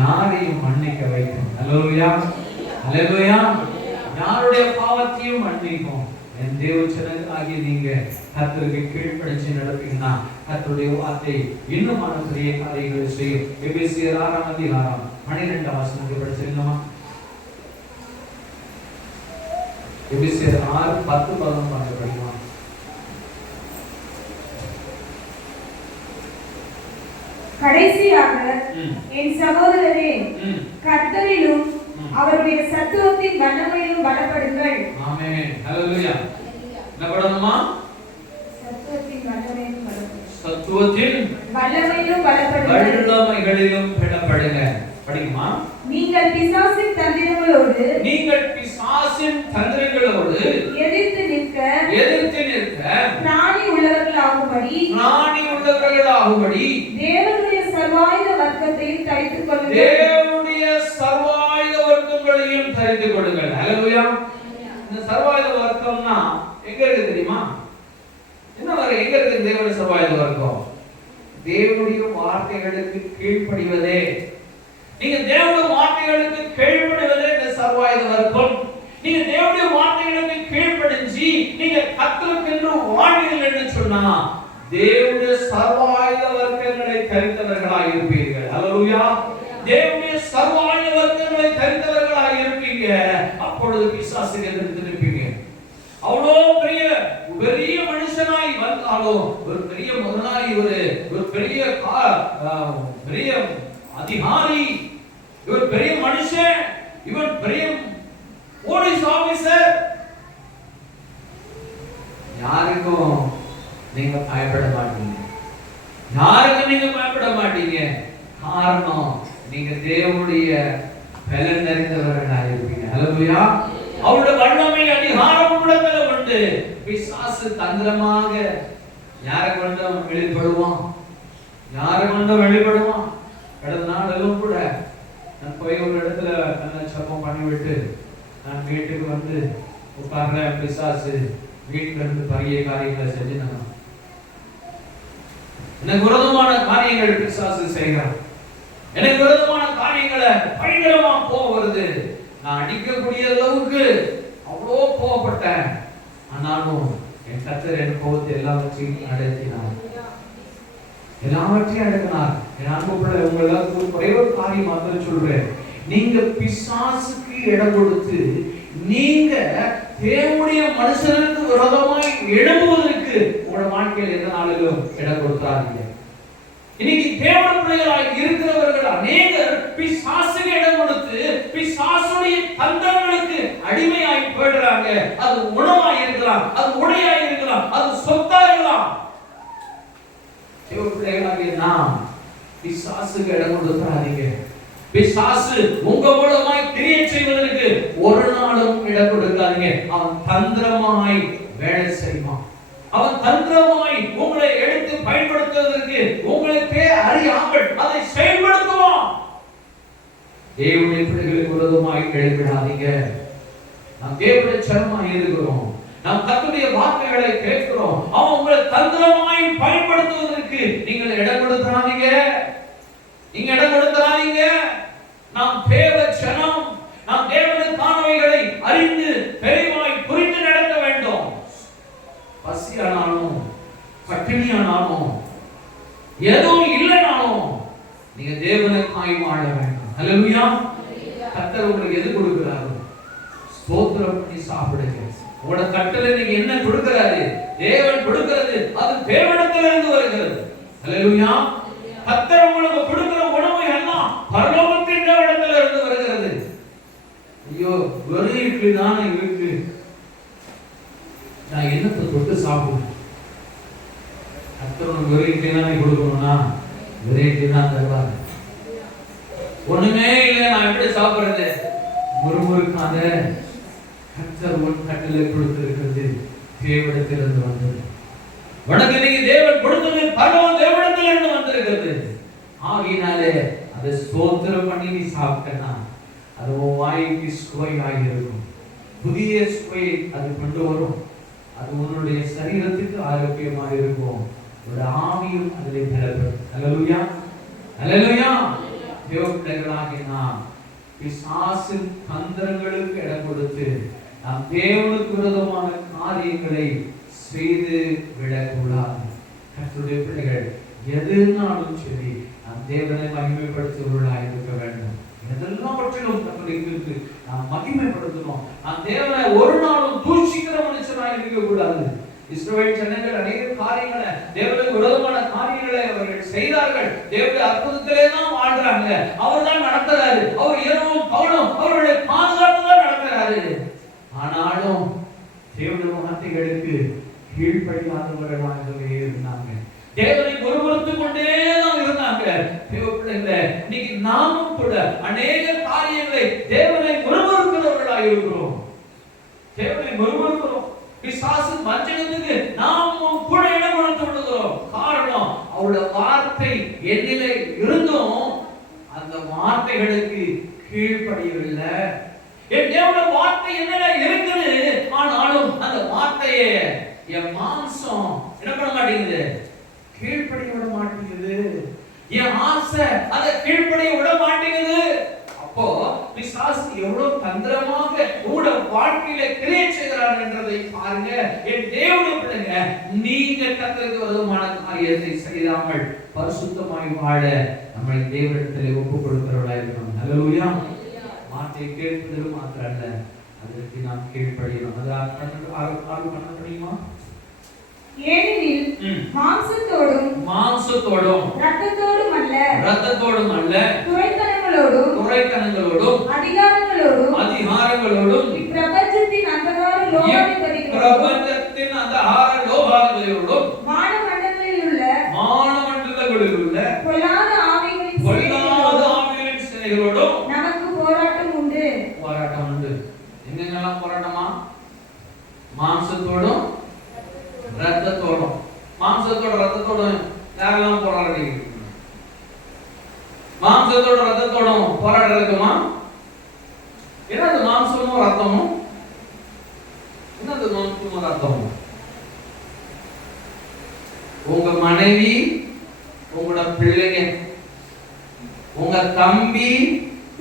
யாரையும் மன்னிக்க வைக்கும். அல்லேலூயா, அல்லேலூயா. யாருடைய பாவத்தையும் மன்னிக்கும். என் தேவச்சனங்களாகிய நீங்க கர்த்தருக்கு கீழ்ப்படிஞ்சு நடப்பீங்கன்னா கர்த்தருடைய வார்த்தை இன்னும் பெரிய காரியங்களை செய்யும். எபேசியர் 6ஆம் அதிகாரம் 12ஆம் வசனத்தை படிச்சிருந்தோமா? எபேசியர் 6:10-11 படிக்கலாம். கடைசியாக என் சகோதரரே, கர்த்தரிலும் அவருடைய சத்துவத்தின் வல்லமையிலும் பலப்படுங்கள். ஆமென். ஹல்லேலூயா. என்ன பண்ணணுமா? சத்துவத்தின் வல்லமையிலும் பலப்படுங்கள். சத்துவத்தின் வல்லமையிலும் பலப்படுங்கள். வல்லமைகளிலும் பலப்படுங்க. படிக்குமா? நீங்கள் பிசாசின் தந்திரங்களோடு எதிர்த்து நிற்க பிராணி உள்ளவர்களாகும்படி தேவனுடைய சர்வாயுத வர்க்கத்தையும் தரித்துக் கொள்ளுங்கள். தேவனுடைய சர்வாயுத வர்க்கங்களையும் தரித்துக் கொள்ளுங்கள். ஹல்லேலூயா. இந்த சர்வாயுத வர்க்கம்னா எங்க இருக்கு தெரியுமா? என்ன வர எங்க இருக்கு தேவனுடைய சர்வாயுத வர்க்கம்? தேவனுடைய வார்த்தைகளுக்கு கீழ்ப்படிவதே. நீங்க தேவனுடைய வார்த்தைகளுக்கு கீழ்ப்படிவதே இந்த சர்வாயுத வர்க்கம். நீங்க தேவனுடைய வார்த்தைகளுக்கு கீழ்ப்படிஞ்சு நீங்க கர்த்தருக்கென்று வாழ்வீர்கள் என்று சொன்னா தேவனுடைய சர்வாயுத வர்க்கங்களை தரித்தவர்களாக இருப்பீர்கள். ஹல்லேலூயா. தேவனுடைய சர்வாயுத வர்க்கங்களை தரித்தவர்களாக இருப்பீங்க. அப்பொழுது பிசாசுக்கு எதிர்த்து நிற்பீங்க. அவ்வளோ பெரிய மனுஷனாய் வந்தாலும் ஒரு பெரிய முதலாளி, ஒரு பெரிய அதிகாரி, இவர் பெரிய மனுஷன், இவர் பெரிய போலீஸ் ஆபீசர், யாருக்கும் நீங்க பயப்பட மாட்டீங்க. யாருக்கும் நீங்க பயப்பட மாட்டீங்க. காரணம் நீங்க தேவனுடைய பலன் அறிந்தவர்களாக இருப்பீங்க. ஹல்லேலூயா. அவருடைய வல்லமை அதிகாரம் உங்களிடத்துல உண்டு. பிசாசு தந்திரமாக யாரை கொண்டு வெளிப்படுவான், யாரை கொண்டு வெளிப்படுவான். கடந்த நாளெல்லாம் கூட நான் போய் ஒரு இடத்துல நல்ல சப்பம் பண்ணிவிட்டு நான் வீட்டுக்கு வந்து உட்கார்றேன். பிசாசு வீட்டுல இருந்து பெரிய காரியங்களை செஞ்சு எனக்கு விரோதமான காரியங்கள் பிசாசு செய்கிறான். எனக்கு விரோதமான காரியங்களை பயங்கரமா கோபம் வருது. நான் அடிக்கக்கூடிய அளவுக்கு அவ்வளோ கோபப்பட்டேன். ஆனாலும் என் கர்த்தர் என் கோபத்தை எல்லாவற்றையும் அடக்கினார், எல்லாவற்றையும் அடக்கினார். என் அன்பு பிள்ளை, உங்களுக்கு ஒரே ஒரு காரியம் மட்டும் சொல்றேன். நீங்க பிசாசுக்கு இடம் கொடுத்து நீங்க தேவனுடைய மனுஷனுக்கு விரோதமாய் எழும்புவதற்கு உங்களோட வாழ்க்கையில் எந்த நாளிலும் இடம் கொடுக்காதீங்க. இன்னைக்கு தேவனுடைய பிள்ளைகளாய் இருக்கிறவர்கள் அநேகர் பிசாசுக்கு இடம் கொடுத்து பிசாசுடைய தந்திரங்களுக்கு அடிமையாய் போயிடுறாங்க. அது உணவாய் இருக்கலாம், அது உடையாய் இருக்கலாம், அது சொத்தா இருக்கலாம். தேவனுடைய பிள்ளைகளாகிய நாம் பிசாசுக்கு இடம் கொடுக்காதீங்க. பிசாசு உங்க மூலமாய் கிரியை செய்வதற்கு ஒரு நாளும் இடம் கொடுக்காதீங்க. அவன் தந்திரமாய் வேலை செய்வான். அவன் தந்திரமாய் உங்களை எடுத்து பயன்படுத்துவதற்கு உங்களுக்கே அறியாமல் அதை செயல்படுத்துவான். தேவனுடைய பிள்ளைகளுக்கு விரோதமாய் எழுப்பிடாதீங்க. நாம் தேவனுடைய சரமாய் இருக்கிறோம். நாம் கர்த்தருடைய வார்த்தைகளை கேட்கிறோம். அவன் உங்களை தந்திரமாய் பயன்படுத்துவதற்கு நீங்கள் இடம் கொடுத்துறாதீங்க. நீங்க இடம் கொடுத்துறாதீங்க. நாம் தேவ ஜனம், நாம் தேவனுக்கானவைகளை அறிந்து தெளிவாய் புரிந்து நடக்க வேண்டும். பசியானாலும் பட்டினியானாலும் எதுவும் இல்லைனாலும் நீங்க தேவனுக்காய் வாழ வேண்டும். ஹல்லேலூயா. கர்த்தர் உங்களுக்கு எது கொடுக்கிறாரோ ஸ்தோத்திரம் பண்ணி சாப்பிடுங்க. உங்களோட கட்டளை நீங்க என்ன கொடுக்கிறாரு, தேவன் கொடுக்கிறது, அது தேவனிடத்திலிருந்து வருகிறது. ஹல்லேலூயா. கர்த்தர் உங்களுக்கு கொடுக்கிற உணவு எல்லாம் பரலோகத்தின் தேவனிடத்திலிருந்து வருகிறது. ஐயோ வெறும் இட்லி தான் இருக்கு, நான் என்னத்தை தொட்டு சாப்பிடுவேன்? கர்த்தர் வெறும் இட்லி தான் கொடுக்கணும்னா வெறும் இட்லி தான் தருவாங்க. ஒண்ணுமே இல்லை, நான் எப்படி சாப்பிடுறது? முறுமுறுக்காத. கர்த்தர் உன் கட்டளை கொடுத்திருக்கிறது தேவனிடத்திலிருந்து வந்தது. உனக்கு இன்னைக்கு தேவன் கொடுத்தது பரலோக தேவனிடத்திலிருந்து வந்திருக்கிறது. ஆகையினாலே அதை ஸ்தோத்திரம் பண்ணி நீ சாப்பிட்டனா அது உன் வாய்க்கு சுவையாக இருக்கும். புதிய சுவையை அது கொண்டு வரும். அது உன்னுடைய சரீரத்துக்கு ஆரோக்கியமாக இருக்கும். உன்னுடைய ஆவியும் அதிலே பலப்படும். ஹல்லேலூயா. ஹல்லேலூயா. தேவப்பிள்ளைகளாகிய நாம் பிசாசின் தந்திரங்களுக்கு இடம் கொடுத்து நாம் தேவனுக்கு விரோதமான காரியங்களை செய்து விடக்கூடாது. கர்த்தருடைய பிள்ளைகள் எதுனாலும் சரி நாம் தேவனை மகிமைப்படுத்துவர்களாக இருக்க வேண்டும். எதெல்லாவற்றிலும் கர்த்தருக்கு நாம் மகிமைப்படுத்தணும். நாம் தேவனை ஒரு நாளும் தூஷிக்கிற மனுஷனாக இருக்கக்கூடாது. இஸ்ரவேல் ஜனங்கள் அநேக காரியங்களை, தேவனுக்கு விரோதமான காரியங்களை அவர்கள் செய்தார்கள். தேவனுடைய அற்புதத்திலே தான் வாழ்றாங்க. அவர் தான் நடத்துறாரு. அவர் இரவும் பகலும் அவர்களை பாதுகாத்து தான் நடத்துறாரு. ஆனாலும் தேவனுடைய வார்த்தைகளுக்கு கீழ்ப்படியாதவர்களாகவே இருந்தாங்க. தேவனை முறுமுறுத்துக் கொண்டே தான் இருந்தாங்க. தேவ பிள்ளைகளே, இன்னைக்கு நாமும் கூட அநேக காரியங்களை தேவனை முறுமுறுக்கிறவர்களாக இருக்கிறோம். தேவனை முறுமுறுக்கிறோம். பிசாசு வஞ்சகத்துக்கு நாமும் கூட இடம் கொடுத்து விடுகிறோம். காரணம், அவருடைய வார்த்தை என்னிலே இருந்தும் அந்த வார்த்தைகளுக்கு கீழ்ப்படியவில்லை. என் தேவனுடைய வார்த்தை என்னிலே இருக்குது, ஆனாலும் அந்த வார்த்தையை என் மாம்சம் என்ன பண்ண மாட்டேங்குது, கீழ்ப்படிய விட மாட்டேங்குது. என் ஆசை அதை கீழ்ப்படிய விட மாட்டேங்குது. அப்போ பிசாசு எவ்வளவு தந்திரமாக உங்களோட வாழ்க்கையில கிரியை செய்கிறார் என்றதை பாருங்க. என் தேவனுடைய பிள்ளைங்க, நீங்க கர்த்தருக்கு விரோதமான காரியத்தை செய்யாமல் பரிசுத்தமாய் வாழ நம்மை தேவனிடத்தில் ஒப்புக் கொடுக்கிறவர்களாக இருக்கணும். ஹல்லேலூயா. வார்த்தையை கேட்பது மாத்திரம் அல்ல, அதற்கு நாம் கீழ்ப்படியணும். அது ஆறு பண்ண முடியுமா? ஏனெனில் மாம்சத்தோடும் இரத்தத்தோடும் அல்ல துரைத்தனங்களோடும் அதிகாரங்களோடும் இப்பிரபஞ்சத்தின் அந்தகார லோகாதிபதிகளோடும் வானமண்டலங்களில் உள்ள பொல்லாத ஆவிகளின் சேனைகளோடும் நமக்கு போராட்டம் உண்டு. எங்கெங்கெல்லாம் போராட்டமா? மாம்சத்தோடும் ரத்தத்தோடும். மாம்சத்தோட ரத்தத்தோடும் யாரெல்லாம் போராடுறீங்க? மாம்சத்தோட ரத்தத்தோடும் போராடுறதுக்குமா? என்னது மாம்சமும் ரத்தமும்? என்னது மாம்சமும் ரத்தமும்? உங்க மனைவி, உங்களோட பிள்ளைங்க, உங்க தம்பி,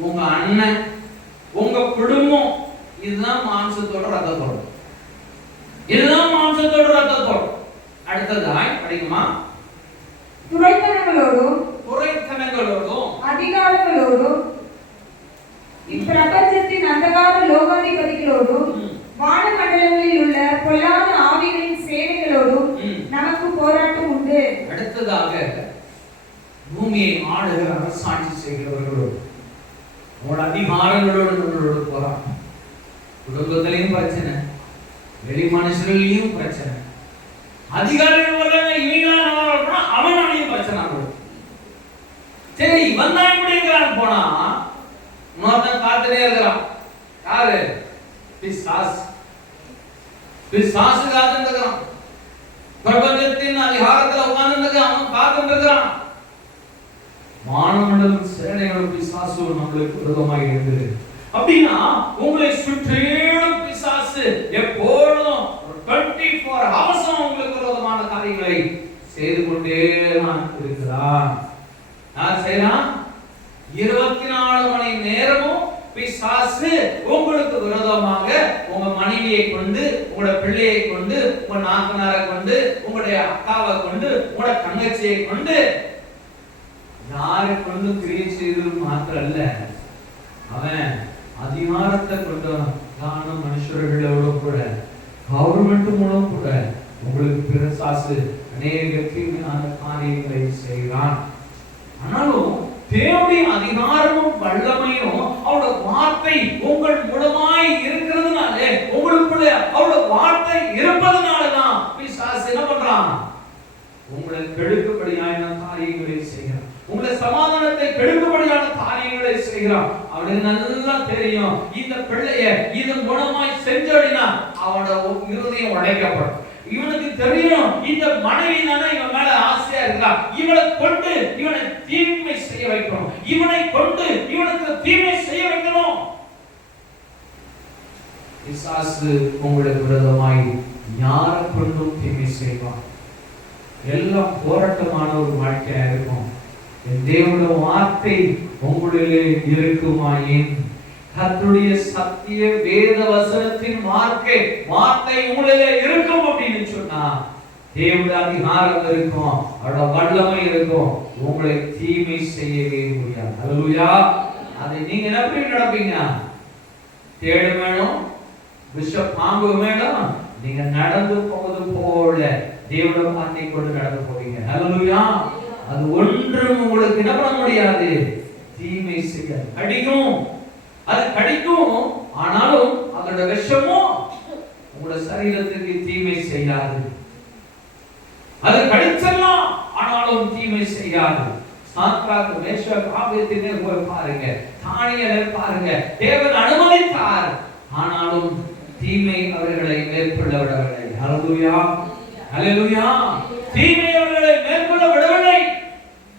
உங்க அண்ணன், உங்க குடும்பம், இதுதான் மாம்சத்தோட ரத்தத்தோடு. இதுதான் மாம்சத்தோட ரத்தத்தோடு. அடுத்ததாய் படிக்குமா? துரைத்தனங்களோடும் அதிகாரங்களோடும் இப்பிரபஞ்சத்தின் அந்தகார லோகாதிபதிகளோடும் வானமண்டலங்களில் உள்ள பொல்லாத ஆவிகளின் சேனைகளோடும் நமக்கு போராட்டம் உண்டு. அடுத்ததாக பூமியை ஆளுகிற அரசாட்சி செய்கிறவர்களோடு, அவங்களோட அதிகாரங்களோடு நம்மளோட போராட்டம். குடும்பத்திலையும் பிரச்சனை, வெளி மனுஷர்களையும் பிரச்சனை. அதிகாரிகள் வர்றாங்க, இவங்க அவனாலையும் பிரச்சனை ஆகும். சரி, இவன் தான் இப்படி இருக்கிறான் போனா இன்னொருத்தன் காத்துனே இருக்கிறான். யாரு? பிசாசு. பிசாசு காத்துட்டு இருக்கிறான். பிரபஞ்சத்தின் அதிகாரத்துல உட்கார்ந்து அவன் காத்துட்டு இருக்கிறான். வானமண்டலம் சேனைகளும் பிசாசு நம்மளுக்கு விரோதமாக இருந்தது. அப்படின்னா உங்களை சுற்றிலும் பிசாசு எப்பொழுதும் ஒரு அவர் அவசரம் உங்களுக்கு விரோதமான காரியங்களை செய்து கொண்டே தான் இருக்கிறார். யார் செய்யறான்? 24 மணி நேரமும் பிசாசு உங்களுக்கு விரோதமாக உங்க மனைவியை கொண்டு, உங்களோட பிள்ளையை கொண்டு, உங்க நாத்தனாரை கொண்டு, உங்களுடைய அக்காவை கொண்டு, உங்களோட தங்கச்சியை கொண்டு, யாரை கொண்டு கிரியை செய்தது மாத்திரம் அல்ல, அவன் அதிகாரத்தை கொண்டான மனுஷர்களோட கூட, கவர்மெண்ட் மூலம் கூட உங்களுக்கு பிசாசு அநேக தீமையான காரியங்களை செய்கிறான். ஆனாலும் தேவனுடைய அதிகாரமும் வல்லமையும் அவருடைய வார்த்தை உங்கள் மூலமாய் இருக்கிறதுனால, உங்களுக்குள்ள அவருடைய வார்த்தை இருப்பதனாலதான் பிசாசு என்ன பண்றான்? உங்களை கெடுக்கும்படியான காரியங்களை செய்கிறான். உங்களை சமாதானத்தை கெடுக்கும்படியான காரியங்களை செய்கிறான். அவனுக்கு நல்லா தெரியும், இந்த பிள்ளைய இதன் மூலமாய் செஞ்சோடினா அவனோட இருதயம் உடைக்கப்படும். இவனுக்கு தெரியும், இந்த மனைவி தானே இவன் மேல ஆசையா இருக்கா, இவனை கொண்டு இவனை தீமை செய்ய வைக்கணும், இவனை கொண்டு இவனுக்கு தீமை செய்ய வைக்கணும். பிசாசு உங்களுக்கு விரோதமாய் யாரை கொண்டும் தீமை செய்வான். எல்லாம் போராட்டமான ஒரு வாழ்க்கையா இருக்கும். தேவனுடைய வார்த்தை உங்களிலே இருக்குமாயின், கர்த்தருடைய சத்திய வேத வசனத்தின் வார்த்தை உங்களிலே இருக்கும் அப்படின்னு சொன்னா, தேவனுடைய அதிகாரம் இருக்கும், அவருடைய வல்லமை இருக்கும், உங்களை தீமை செய்யவே முடியாது. அல்லேலூயா. அதை நீங்க எப்படி நடப்பீங்க? தேடு வேணும், விஷ பாம்பு வேணும், நீங்க நடந்து போவது போல தேவனுடைய வார்த்தை கொண்டு நடந்து போவீங்க. அல்லேலூயா. அது ஒன்றும் உங்களுக்கு என்ன பண்ண முடியாது, தீமை செய்யாது. கடிக்கும், அது கடிக்கும், ஆனாலும் அதோட விஷமும் உங்களோட சரீரத்துக்கு தீமை செய்யாது. அது கடிச்சலாம், ஆனாலும் தீமை செய்யாது. சாத்ராக் மேஷாக் ஆபேத்நேகோ போய் பாருங்க, தானியேலை பாருங்க, தேவன் அனுமதித்தார், ஆனாலும் தீமை அவர்களை மேற்கொள்ள விடவில்லை. ஹல்லேலூயா, ஹல்லேலூயா. தீமை அவர்களை மேற்கொள்ள விடவில்லை.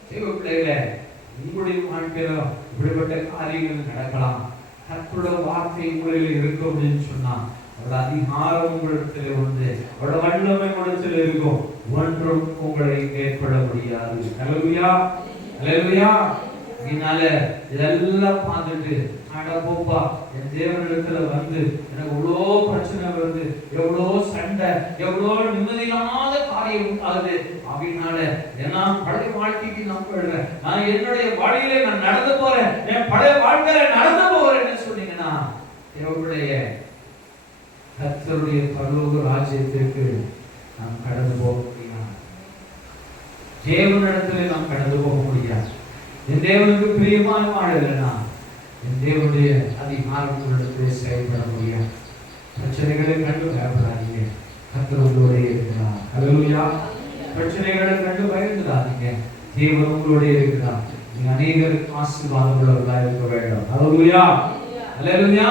தேவப்பிள்ளைகளே, உங்களுடைய வாழ்க்கையில இப்படிப்பட்ட காரியங்கள் நடக்கலாம். கர்த்தருடைய வார்த்தை உங்களில் இருக்கும் அப்படின்னு சொன்னா, அவருடைய அதிகாரம் உங்களிடத்தில் உண்டு, அவருடைய வல்லமை உங்களிடத்தில் இருக்கும், ஒன்றும் உங்களை மேற்கொள்ள முடியாது. ஹல்லேலூயா, ஹல்லேலூயா. இதனால இதெல்லாம் பார்த்துட்டு போப்பா, என் தேவனிடத்துல வந்து எனக்கு எவ்வளோ பிரச்சனை வருது, எவ்வளோ சண்டை, எவ்வளோ நிம்மதியில்லாத காரியம் உண்டாகுது அப்படின்னால நான் பழைய வாழ்க்கைக்கு நான் போயிடுறேன், நான் என்னுடைய வழியிலே நான் நடந்து போறேன், என் பழைய வாழ்க்கையில நடந்து போறேன்னு சொன்னீங்கன்னா, தேவனுடைய கர்த்தருடைய பரலோக ராஜ்யத்திற்கு நாம் கடந்து போக முடியாது. தேவனிடத்திலே நாம் கடந்து போக முடியாது. என் தேவனுக்கு பிரியமான வாழலைன்னா என் தேவனுடைய அதிகாரத்திலே செயல்பட முடியாது. பிரச்சனைகளை கண்டு பயப்படாதீங்க, கர்த்தர் உங்களோட இருக்கிறார். ஹல்லேலூயா. பிரச்சனைகளை கண்டு பயந்துடாதீங்க, தேவன் உங்களோட இருக்கிறார். நீங்க அநேகருக்கு ஆசீர்வாதம் உள்ளவர்களா இருக்க வேண்டும். ஹல்லேலூயா, ஹல்லேலூயா.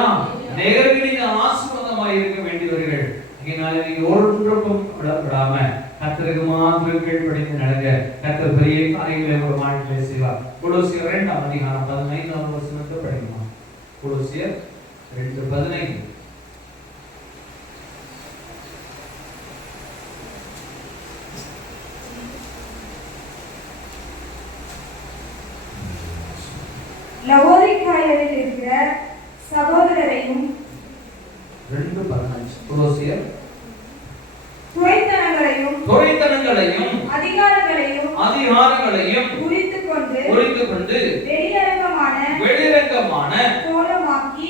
அநேகருக்கு நீங்க ஆசீர்வாதமாய் இருக்க வேண்டியவர்கள். இதனால நீங்க ஒன்றுக்கும் விடப்படாம கர்த்தருக்கு மாத்திரம் கீழ்ப்படிந்து நடங்க. கர்த்தர் பெரிய காரியங்களை ஒரு வாழ்க்கையிலே செய்வார். கொலோசியர் 2ஆம் அதிகாரம் 15ஆம் வசனத்தை படிக்குமா? கொலோசியர் 2:15. லவோதிகாயரில் இருக்கிற சகோதரரையும் 2:15 கொலோசியர் துரைத்தனங்களையும் அதிகாரங்களையும் குறித்துக்கொண்டு வெளியரங்கமான கோலமாக்கி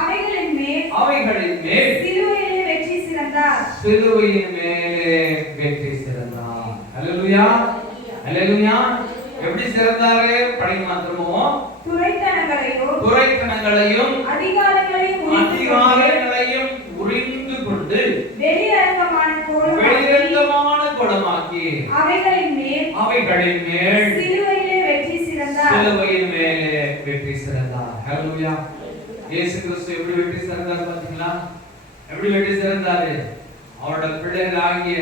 அவைகளின் மேல் சிலுவையிலே வெற்றி சிறந்தார். ஹல்லேலூயா, ஹல்லேலூயா. எப்படி சிறந்தாரு? படிங்க மாத்திரமும். துரைத்தனங்களையும் அதிகாரங்களையும் உரிந்து கொண்டு வெளியரங்கமான கோலமாக்கி அவைகளின் மேல் சிலுவையிலே வெற்றி சிறந்தார். ஹல்லேலூயா. இயேசு கிறிஸ்து எப்படி வெற்றி சிறந்தார் பாத்தீங்களா? எப்படி வெற்றி சிறந்தாரு? அவரோட பிள்ளைகளாகிய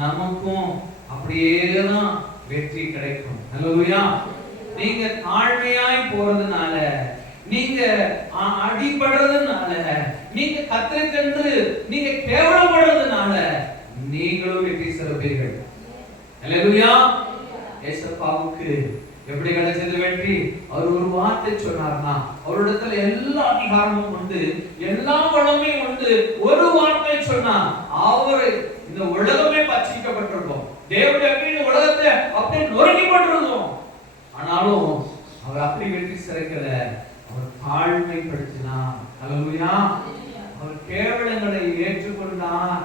நமக்கும் அப்படியேதான் வெற்றி கிடைக்கும். ஹல்லேலூயா. நீங்க தாழ்மையாய் போறதுனால, நீங்க அடிபடுறதுனால, நீங்க கத்தருக்கென்று நீங்க கேவலப்படுறதுனால அல்லேலூயா. ஏசப்பாவுக்கு எப்படி கிடைச்சது வெற்றி? அவர் ஒரு வார்த்தை சொன்னார்னா அவரிடத்துல எல்லா அதிகாரமும் உண்டு, எல்லா வளமையும் உண்டு. ஒரு வார்த்தை சொன்னா அவரு இந்த உலகமே பட்சிக்கப்பட்டிருக்கும். தேவனுடைய இந்த உலகத்தை அப்படியே நொறுக்கி போட்டிருந்தோம். ஆனாலும் அவர் அப்படி வெற்றி சிறைக்கல. அவர் தாழ்மைப்படுத்தினார். அல்லேலூயா. அவர் கேவலங்களை ஏற்றுக்கொண்டார்.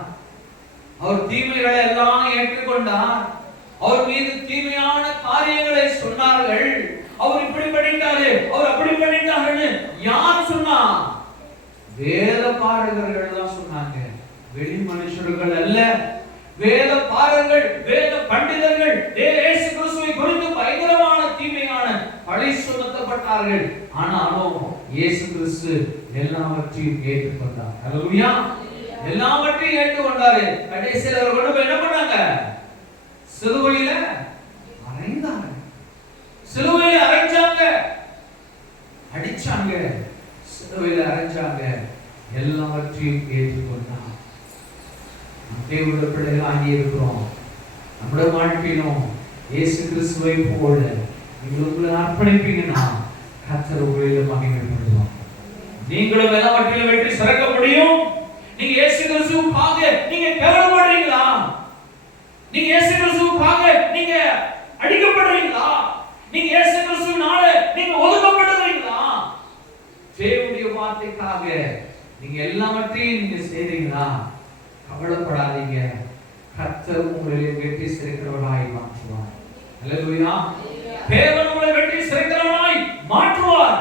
அவர் தீமைகளை எல்லாம் ஏற்றுக்கொண்டார். அவர் மீது தீமையான காரியங்களை சொன்னார்கள். அவர் இப்படி பண்ணிட்டாரு, அவர் அப்படி பண்ணிட்டாருன்னு யார் சொன்னா? வேத பாரகர்கள் தான் சொன்னாங்க. வெளி மனுஷர்கள் அல்ல. வேத பாரகர்கள், வேத பண்டிதர்கள் இயேசு கிறிஸ்துவை குறித்து பயங்கரமான தீமையான பழி சுமத்தப்பட்டார்கள். ஆனாலும் இயேசு கிறிஸ்து எல்லாவற்றையும் ஏற்றுக்கொண்டார். அல்லேலூயா. எல்லாவற்றையும் ஏற்றுக்கொண்டாரு. கடைசியில் அவர் கொண்டு போய் என்ன பண்ணாங்க? சிலுவையில அறைந்தாங்க. சிலுவையில அறைஞ்சாங்க, அடிச்சாங்க, சிலுவையில அறைஞ்சாங்க. எல்லாவற்றையும் ஏற்றுக்கொண்டார். தேவனுடைய பிள்ளைகளாகி இருக்கிறோம். நம்முடைய வாழ்க்கையிலும் இயேசு கிறிஸ்துவை போல நீங்கள் உங்களை அர்ப்பணிப்பீங்கன்னா கர்த்தர் உங்களில மகிமைப்படுவார். நீங்களும் எல்லாவற்றிலும் வெற்றி சிறக்க முடியும். நீங்க இயேசு கிறிஸ்துவுக்காக நீங்க கேவலப்படுறீங்களா? நீங்க இயேசு கிறிஸ்துவுக்காக நீங்க அடிக்கப்படுறீங்களா? நீங்க இயேசு கிறிஸ்துவினால நீங்க ஒதுக்கப்படுறீங்களா? தேவனுடைய வார்த்தைக்காக நீங்க எல்லாவற்றையும் நீங்க செய்றீங்களா? கவலைப்படாதீங்க. கர்த்தர் உங்களை வெற்றி சிறக்கிறவராய் மாற்றுவார். அல்லேலூயா. தேவன் உங்களை வெற்றி சிறக்கிறவராய் மாற்றுவார்.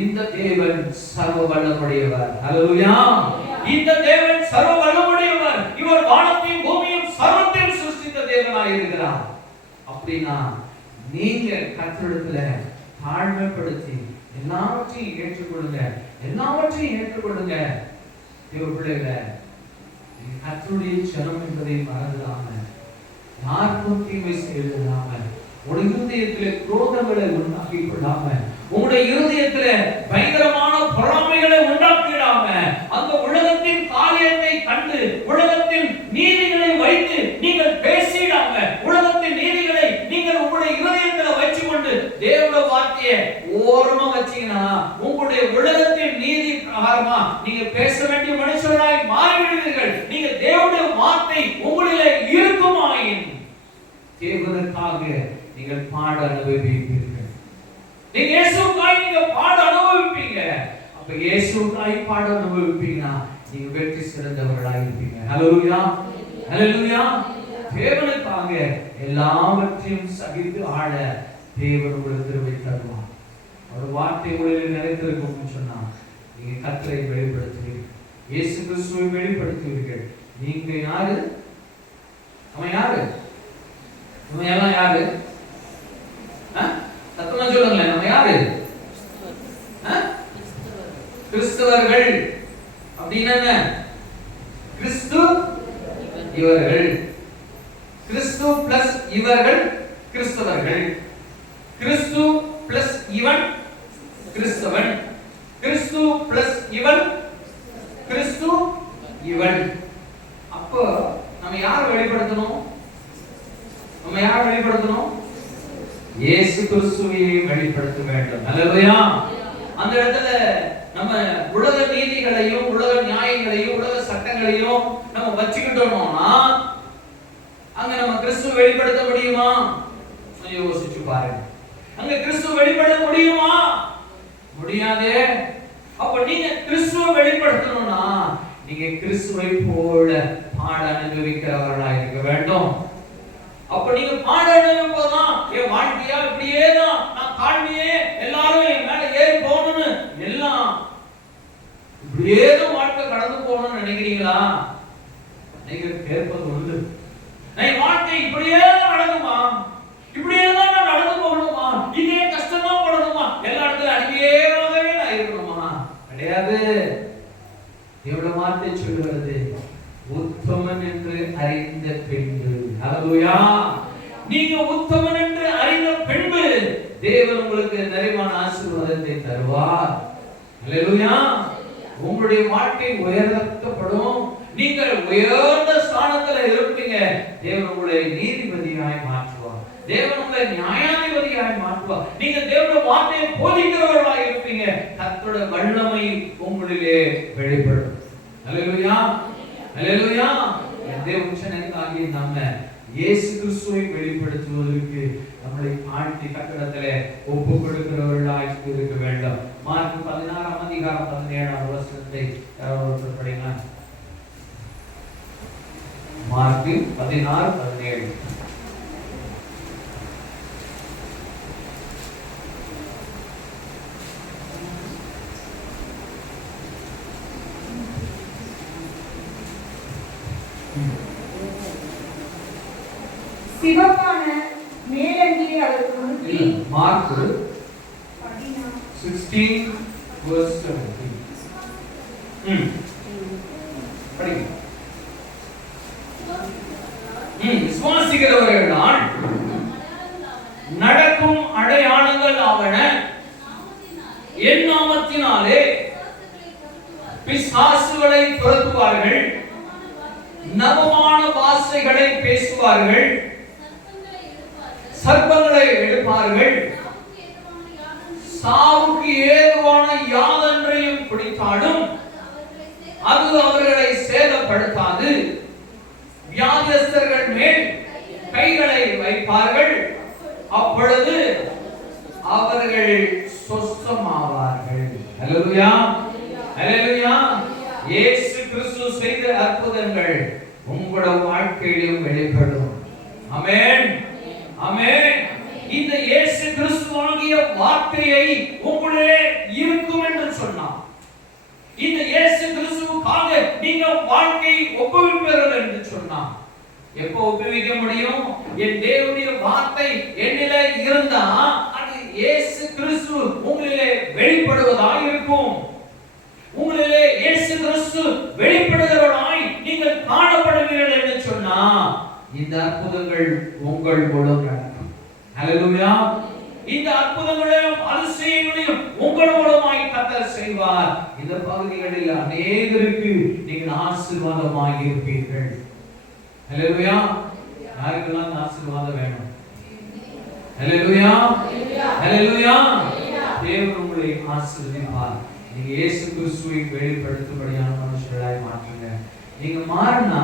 இந்த தேவன் சர்வ வல்லமையுடையவர். அல்லேலூயா. இந்த தேவன் சர்வ வல்லமையுடையவர். இவர் வானத்தையும் பூமியையும் சர்வத்தையும் சிருஷ்டித்த தேவனாய் இருக்கிறார். அப்படினா நீங்க கர்த்தரிடத்துல தாழ்மைப்படுத்தி எல்லாவற்றையும் ஏற்றுக்கொள்ளுங்க. எல்லாவற்றையும் ஏற்றுக்கொள்ளுங்க. தேவ பிள்ளைகளே, கர்த்தருடைய ஜனம் என்பதை மறந்துடாம, யாருக்கும் தீமை செய்யாம, உங்களுடைய இருதயத்திலே குரோதங்களை உண்டாக்கி கொள்ளாம, உங்களுடைய இருதயத்திலே பயங்கரமான பொறாமைகளை உண்டாக்கிடாம, அந்த உலகத்தின் காரியத்தை கண்டு உலகத்தின் நீதிகளை வைத்து நீங்கள் பேசிடாம, உலகத்தின் நீதிகளை நீங்கள் உங்களுடைய இருதயத்தில் வச்சுக்கொண்டு தேவனுடைய வார்த்தையை ஓரமா வச்சீங்கன்னா உங்களுடைய உலகத்தின் நீதி பிரகாரமா நீங்க பேச வேண்டிய மனுஷராய் மாறிவிடுவீர்கள். நீங்க தேவனுடைய வார்த்தை உங்களிலே இருக்குமாயின் தேவனுக்காக நீங்கள் பாட அனுபவிப்பீர்கள். நீங்க இயேசுவுக்காய் நீங்க பாட அனுபவிப்பீங்க. அப்ப இயேசுவுக்காய் பாட அனுபவிப்பீங்கன்னா நீங்க வெற்றி சிறந்தவர்களாய் இருப்பீங்க. ஹல்லேலூயா. ஹல்லேலூயா. தேவனுக்காக எல்லாவற்றையும் சகித்து ஆள தேவன் உங்களுக்கு கிருபை தருவார். அவர் வார்த்தை உங்களில் நிலைத்திருக்கும் சொன்னா நீங்க கர்த்தரை வெளிப்படுத்துவீர்கள். இயேசு கிறிஸ்துவை வெளிப்படுத்துவீர்கள். நீங்க யாரு? அவன் யாரு? நம்ம எல்லாம் யாரு? சத்தமா சொல்லுங்களேன். நம்ம யாரு? கிறிஸ்தவர்கள். அப்படின்னா என்ன? கிறிஸ்து இவர்கள். கிறிஸ்து பிளஸ் இவர்கள் கிறிஸ்தவர்கள். கிறிஸ்து பிளஸ் இவன் கிறிஸ்தவன். கிறிஸ்து பிளஸ் இவன் கிறிஸ்து இவன். அப்போ நம்ம யாரை வெளிப்படுத்தணும்? நம்ம யாரை வெளிப்படுத்தணும்? இயேசு கிறிஸ்துவை வெளிப்படுத்த வேண்டும். அல்லேலூயா. அந்த இடத்துல நம்ம உலக நீதிகளையும் உலக நியாயங்களையும் உலக சட்டங்களையும் நம்ம வச்சுக்கிட்டோம்னா அங்க நம்ம கிறிஸ்துவை வெளிப்படுத்த முடியுமா? யோசிச்சு பாருங்க. அங்க கிறிஸ்துவை வெளிப்படுத்த முடியுமா? முடியாதே. அப்ப நீங்க கிறிஸ்துவை வெளிப்படுத்தணும்னா நீங்க கிறிஸ்துவை போல பாட அனுபவிக்கிறவர்களாக இருக்க வேண்டும். அப்ப நீங்க பாட அனுபவிப்பதான் என் வாழ்க்கையா இப்படியே தான் நான் தாழ்மையே எல்லாரும் என் மேல ஏறி போகணும்னு எல்லாம் இப்படியே தான் வாழ்க்கை கடந்து போகணும்னு நினைக்கிறீங்களா? நீங்க கேட்பது உண்டு. என் வாழ்க்கை இப்படியே தான் நடக்குமா? இப்படியே தான் நான் நடந்து போகணுமா? இதே கஷ்டம் தான் படணுமா? எல்லா இடத்துல அடிமையாகவே நான் இருக்கணுமா? கிடையாது. எவ்வளவு வார்த்தை சொல்லுகிறது? உத்தமன் என்று அறிந்த பின்பு. ஹல்லேலூயா. நீங்க உத்தமன் என்று அறிந்த பின்பு தேவன் உங்களுக்கு நிறைவான ஆசீர்வாதத்தை தருவார். ஹல்லேலூயா. உங்களுடைய வாழ்க்கை உயர்த்தப்படும். நீங்கள் உயர்ந்த ஸ்தானத்துல இருப்பீங்க. தேவன் உங்களை நீதிபதியாய் மாற்றுவார். தேவன் உங்களை நியாயாதிபதியாய் மாற்றுவார். நீங்க தேவனுடைய வார்த்தையை போதிக்கிறவர்களாய் இருப்பீங்க. கர்த்தருடைய வல்லமை உங்களிலே வெளிப்படும். அல்லேலூயா, அல்லேலூயா. தேவனுடைய நம்ம இயேசு கிறிஸ்துவை வெளிப்படுத்துவதற்கு நம்மளை ஆழ்த்தி கட்டடத்திலே ஒப்பு கொடுக்கிறவர்களாய் இருக்க வேண்டும். மார்க் 16ஆம் அதிகாரம் 17ஆம் வசனத்தை படிங்க. மார்க் 16:17. சிவப்பான மேலங்கியை அவருக்கு உடுத்தி மார்க் 16:17. படிங்க. விசுவாசிக்கிறவர்களால் நடக்கும் அடையாளங்கள் ஆவன, என் நாமத்தினாலே பிசாசுகளை துரத்துவார்கள், நவமான பாஷைகளை பேசுவார்கள், சர்ப்பங்களை எடுப்பார்கள், சாவுக்கு ஏதுவான யாதொன்றையும் குடித்தாலும் அது அவர்களை சேதப்படுத்தாது, வியாதியஸ்தர்கள் மேல் கைகளை வைப்பார்கள், அப்பொழுது அவர்கள் சொஸ்தமாவார்கள். அல்லேலூயா, அல்லேலூயா. இயேசு கிறிஸ்து செய்த அற்புதங்கள் உங்களுடைய வாழ்க்கையிலும் வெளிப்படும். ஆமென், ஆமென். இந்த இயேசு கிறிஸ்துவாகிய வார்த்தையை உங்களே இருக்கும் என்று சொன்னார். இந்த இயேசு கிறிஸ்துவுக்காக நீங்க வாழ்க்கை ஒப்புவிப்பீர்கள் என்று சொன்னார். எப்போ ஒப்புவிக்க முடியும்? என் தேவனுடைய வார்த்தை என்னிலே இருந்தா அது இயேசு கிறிஸ்து உங்களிலே வெளிப்படுவதாக இருக்கும். உங்களிலே இயேசு கிறிஸ்து வெளிப்படுகிறவராய் நீங்கள் காணப்படுவீர்கள் என்று சொன்னா இந்த அற்புதங்கள் உங்கள் மூலம் நடக்கும். அல்லேலூயா. இந்த அற்புதங்களையும் அதிசயங்களையும் உங்கள் மூலமாய் கர்த்தர் செய்வார். இந்த பகுதிகளில் அநேகருக்கு நீங்கள் ஆசீர்வாதமாகி இருப்பீர்கள். அல்லேலூயா. யாருக்கெல்லாம் ஆசீர்வாதம் வேணும்? அல்லேலூயா, அல்லேலூயா. தேவன் உங்களை ஆசீர்வதிப்பார். நீங்க இயேசு கிறிஸ்துவை வெளிப்படுத்தும்படியான மனுஷர்களாய் மாற்றுங்க. நீங்க மாறினா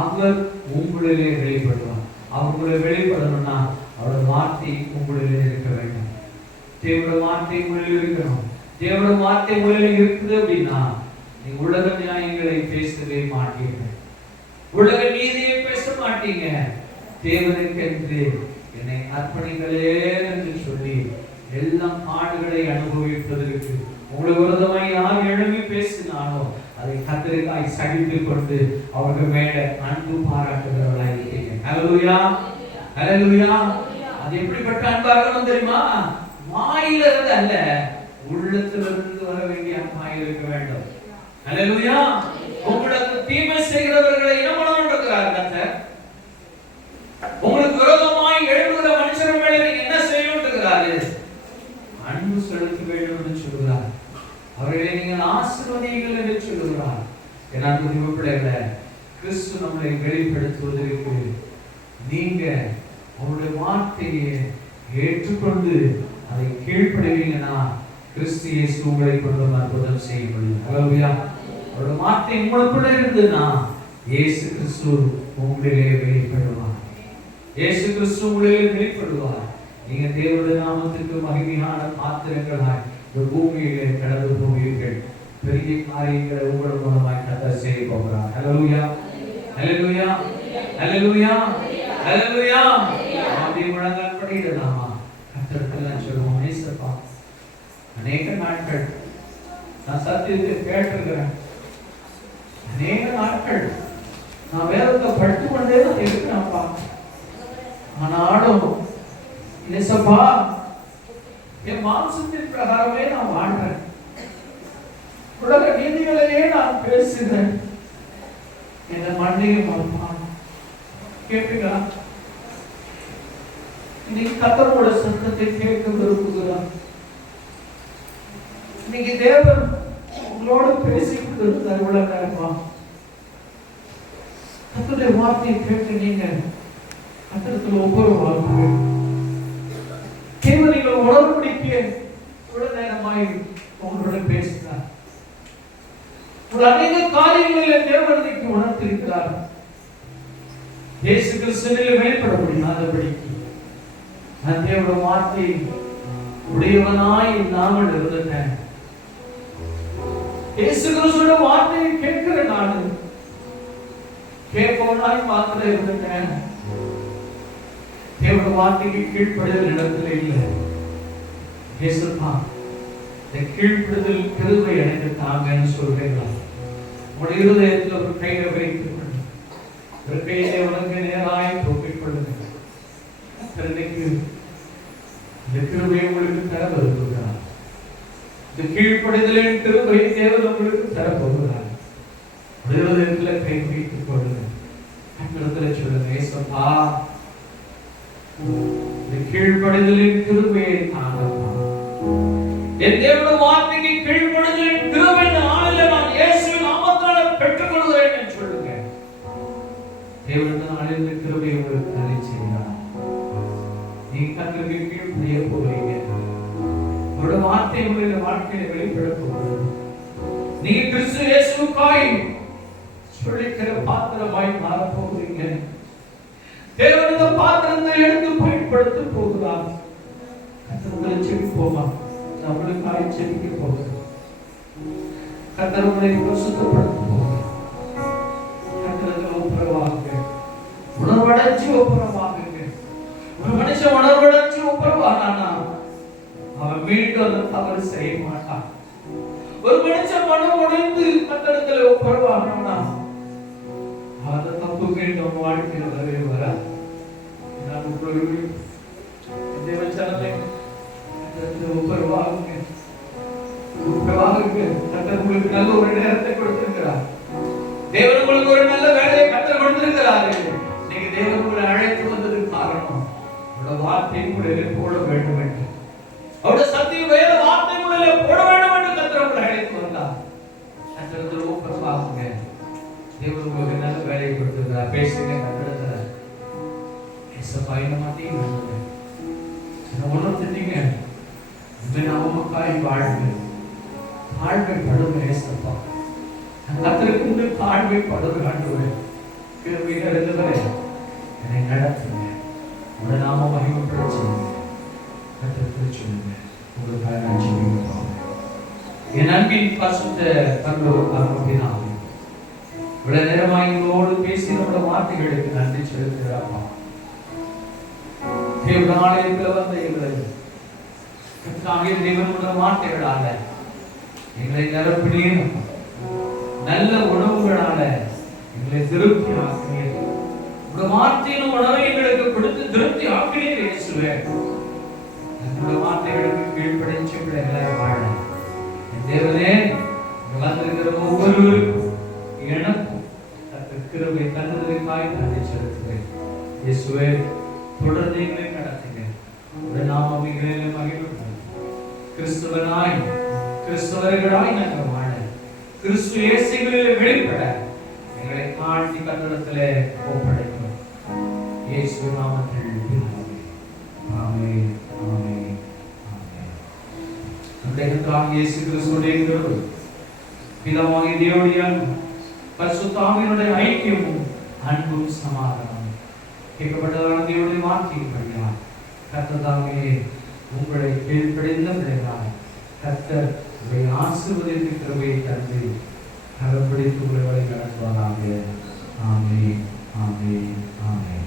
அவர் உங்களிலே வெளிப்படுவார். அவங்களை வெளிப்படணும்னா அவருடைய வார்த்தை உங்களிலே இருக்க வேண்டும். தேவனுடைய வார்த்தை உங்களில் இருக்கணும். தேவனுடைய வார்த்தை உங்களில் இருக்குது அப்படின்னா நீங்க உலக நியாயங்களை பேசவே மாட்டீங்க, உலக நீதியை பேச மாட்டீங்க. தேவனுக்கென்று என்னை அர்ப்பணிகளே என்று சொல்லி எல்லா பாடுகளை அனுபவிப்பதற்கு உங்களை விரோதமாய் யார் எழுப்பி பேசினாலும் அதை கர்த்தருக்காய் சகித்துக் கொண்டு அவர்கள் மேல அன்பு பாராட்டுகிறவர்களாய் இருக்கீங்க. அல்லேலூயா, அல்லேலூயா. அது எப்படிப்பட்ட அன்பா இருக்கணும் தெரியுமா? வாயில இருந்து அல்ல, உள்ளத்திலிருந்து வர வேண்டிய அன்பாய் இருக்க வேண்டும். அல்லேலூயா. உங்களுக்கு தீமை செய்கிறவர்களை என்ன பண்ணணும்ன்றார் கர்த்தர்? உங்களுக்கு விரோதமாய் எழும்புகிற மனுஷர் மேல நீங்க என்ன செய்யணும்ன்றாரு? அன்பு செலுத்த வேண்டும் என்று சொல்கிறார். அவர்களை நீங்கள் ஆசீர்வதியுங்கள் என்று சொல்கிறார். என் அன்பு பிள்ளைகளே, கிறிஸ்து நம்மை வெளிப்படுத்துவதற்கு நீங்க அவருடைய வார்த்தையை ஏற்றுக்கொண்டு அதை கீழ்ப்படிவீங்கன்னா கிறிஸ்து இயேசு உங்களை கொண்டு அற்புதம் செய்ய முடியும். அல்லேலூயா. அவருடைய வார்த்தை உங்களுக்குள்ள இருந்ததுன்னா இயேசு கிறிஸ்து உங்களிலே வெளிப்படுவார். இயேசு கிறிஸ்து உங்களிலே வெளிப்படுவார். நீங்க தேவனுடைய நாமத்துக்கு மகிமையான பாத்திரங்களாய் இந்த பூமியிலே கடந்து போவீர்கள். பெரிய காரியங்களை உங்கள் மூலமாய் கர்த்தர் செய்ய போகிறார். அல்லேலூயா, அல்லேலூயா, அல்லேலூயா, அல்லேலூயா. அப்படி முழங்கால் படியிடலாமா? கர்த்தருக்கெல்லாம் சொல்லுவோம். நேசப்பா, அநேக நாட்கள் நான் சத்தியத்தை கேட்டிருக்கிறேன். அநேக நாட்கள் நான் வேதத்தை படித்து கொண்டே தான் இருக்கிறேன்ப்பா. ஆனாலும் நேசப்பா, என் மாம்சத்தின் பிரகாரமே நான் வாழ்றேன். உலக நீதிகளையே நான் பேசுகிறேன். என்ன மன்னியும் அப்பா. கேட்பீங்களா? இன்னைக்கு கர்த்தரோட சத்தத்தை கேட்க விரும்புகிறார். இன்னைக்கு தேவன் உங்களோட பேசிக்கிட்டு இருந்தார். இவ்வளவு நேரமா கர்த்தருடைய வார்த்தையை கேட்டு நீங்க கர்த்தருக்கு ஒவ்வொரு வாழ்க்கை நீங்கள் உணர்வுபடிக்க இவ்வளவு நேரமாய் உங்களுடன் பேசினார். அநேக காரியங்களில் தேவனுக்கு உணர்த்திருக்கிறார். இயேசு கிறிஸ்துவிலே வெளிப்பட முடியாதபடிக்கு நான் தேவனுடைய வார்த்தை உடையவனாய் இல்லாமல் இருந்தேன். இயேசு கிறிஸ்துவோட வார்த்தையை கேட்கிற நான் கேட்பவனாய் மாத்திரம் இருந்தேன். தேவனுடைய வார்த்தைக்கு கீழ்ப்படுதல் இடத்துல இல்லை. இயேசுப்பா இந்த கீழ்ப்படுதல் கிருபை எனக்கு தாங்கன்னு சொல்றீங்களா? உங்களுடைய இருதயத்தில் ஒரு கையை வைத்துக் கொண்டு ஒரு கையிலே உனக்கு நேராய் தூக்கிக் கொள்ளுங்க. இன்னைக்கு இந்த கிருபையை உங்களுக்கு தர வருகிறார். இந்த கீழ்ப்படுதலின் கிருபை தேவன் உங்களுக்கு தர போகிறார். இருதயத்தில் கை வைத்துக் கொள்ளுங்க. கண்களத்தில் சொல்லுங்க, இயேசுப்பா இந்த கீழ்ப்படுதலின் கிருபையை தாங்கப்பா. என் தேவனுடைய வார்த்தைக்கு கீழ்ப்படுதலின் கிருபை நாளிலே நான் இயேசுவின் நாமத்தால் பெற்றுக் கொள்கிறேன் என்று சொல்லுங்க. தேவனுடைய நாளில் இந்த கிருபை உங்களுக்கு தலை செய்கிறார். நீங்க கண்களுக்கு கீழ்ப்படிய போகிறீங்க. உங்களுடைய வார்த்தை உங்களுடைய வாழ்க்கையில வெளிப்பட போகிறது. நீங்க கிறிஸ்து இயேசுவுக்காய் சொல்லிக்கிற பாத்திரமாய் மாறப் போகிறீங்க. தேவன் இந்த பாத்திரத்தை எடுத்து பயன்படுத்த போகிறார். கர்த்தரை செபிப்போமா? நம்மளுக்காக செபிக்க போகிறோம். கர்த்தர் உங்களை பரிசுத்தப்படுத்த போகிறார். கர்த்தருக்கு ஒப்புரவாகுங்க. உணர்வடைச்சு ஒப்புரவாகுங்க. ஒரு மனுஷன் உணர்வடைச்சு ஒப்புரவானானா அவன் மீண்டும் அந்த தவறு செய்ய மாட்டான். ஒரு மனுஷன் மனம் உடைந்து கர்த்தரிடத்தில் ஒப்புரவாகணும்னா அந்த தப்பு மீண்டும் வாழ்க்கையில் வரவே வராது. தேவச்சனத்தை ஒப்புரவாகுங்க. கர்த்தர் உங்களுக்கு நல்ல ஒரு நேரத்தை கொடுத்திருக்கிறார். தேவன் உங்களுக்கு ஒரு நல்ல வேலையை கர்த்தர் கொடுத்திருக்கிறாரு. நீங்க தேவன் உங்களை அழைத்து வந்ததுக்கு காரணம் அவருடைய வார்த்தை உங்களிலே போட வேண்டும் என்று, அவருடைய சத்திய வேத வார்த்தை உங்களிலே போட வேண்டும் என்று கர்த்தர் உங்களை அழைத்து வந்தார். கர்த்தர் ஒப்புரவாகுங்க. தேவன் உங்களுக்கு நல்ல வேலையை கொடுத்திருக்கிறார். பேசுங்க கர்த்தர் பயண மாட்டீங்க. உணர்ந்துட்டீங்க. தாழ்மைப்படுங்க. ஏசப்பா கர்த்தருக்கு தாழ்மைப்படுங்க. ஆண்டவரே கிருபை நிறைந்தவரே என்னை நடத்துங்க. உங்க நாம மகிமைப்பட செய்யுங்க. கர்த்தருக்கு சொல்லுங்க. உங்களுக்காக நான் ஜெபிக்கிறோம். என் அன்பின் பரிசுத்த தந்தையாகிய இவ்வளவு நேரமாய் எங்களோடு பேசி நம்முடைய வார்த்தைகளுக்கு நன்றி செலுத்துகிறாப்பா. தேவனாலயத்தில் வந்த எங்களை தேவனுடைய வார்த்தைகளால எங்களை நிரப்பினீர். நல்ல உணவுகளால எங்களை திருப்தி ஆக்கினீர். உங்க வார்த்தையின் உணவை எங்களுக்கு கொடுத்து திருப்தி ஆக்கினீர். இயேசுவே உங்களுடைய வார்த்தைகளுக்கு கீழ்ப்படிச்சு எங்களை வாழ தேவனே வந்திருக்கிற ஒவ்வொருவருக்கும் எனக்கும் கிருபை தந்ததற்காய் நன்றி செலுத்துகிறேன். இயேசுவே தொடர்ந்து எங்களை நடத்துங்க. உடைய நாமம் எங்களிலே மகிமைப்படும். கிறிஸ்துவனாய் கிறிஸ்தவர்களாய் நாங்கள் வாழ கிறிஸ்து இயேசுவிலே வெளிப்பட எங்களை காட்டி கர்த்தரிடத்திலே ஒப்படைக்கிறோம். இயேசு நாமத்தில் பிதாவே. ஆமென். ஆமென். ஆமென். நம்முடைய கர்த்தராகிய இயேசு கிறிஸ்துவுடைய கிருபை, பிதாவாகிய தேவனுடைய அன்பும் பரிசுத்த ஆவியினுடைய ஐக்கியமும் அன்பும் சமாதானமும் கேட்கப்பட்டதான தேவனுடைய வார்த்தையின் வழியாக கர்த்தர் தாமே உங்களை கீழ்ப்படிந்த பிள்ளைகளாய் கர்த்தர் உங்களை ஆசீர்வதித்து கிருபையை தந்து கரம் பிடித்து உங்களை வழி நடத்துவாராக. ஆமென். ஆமென். ஆமென்.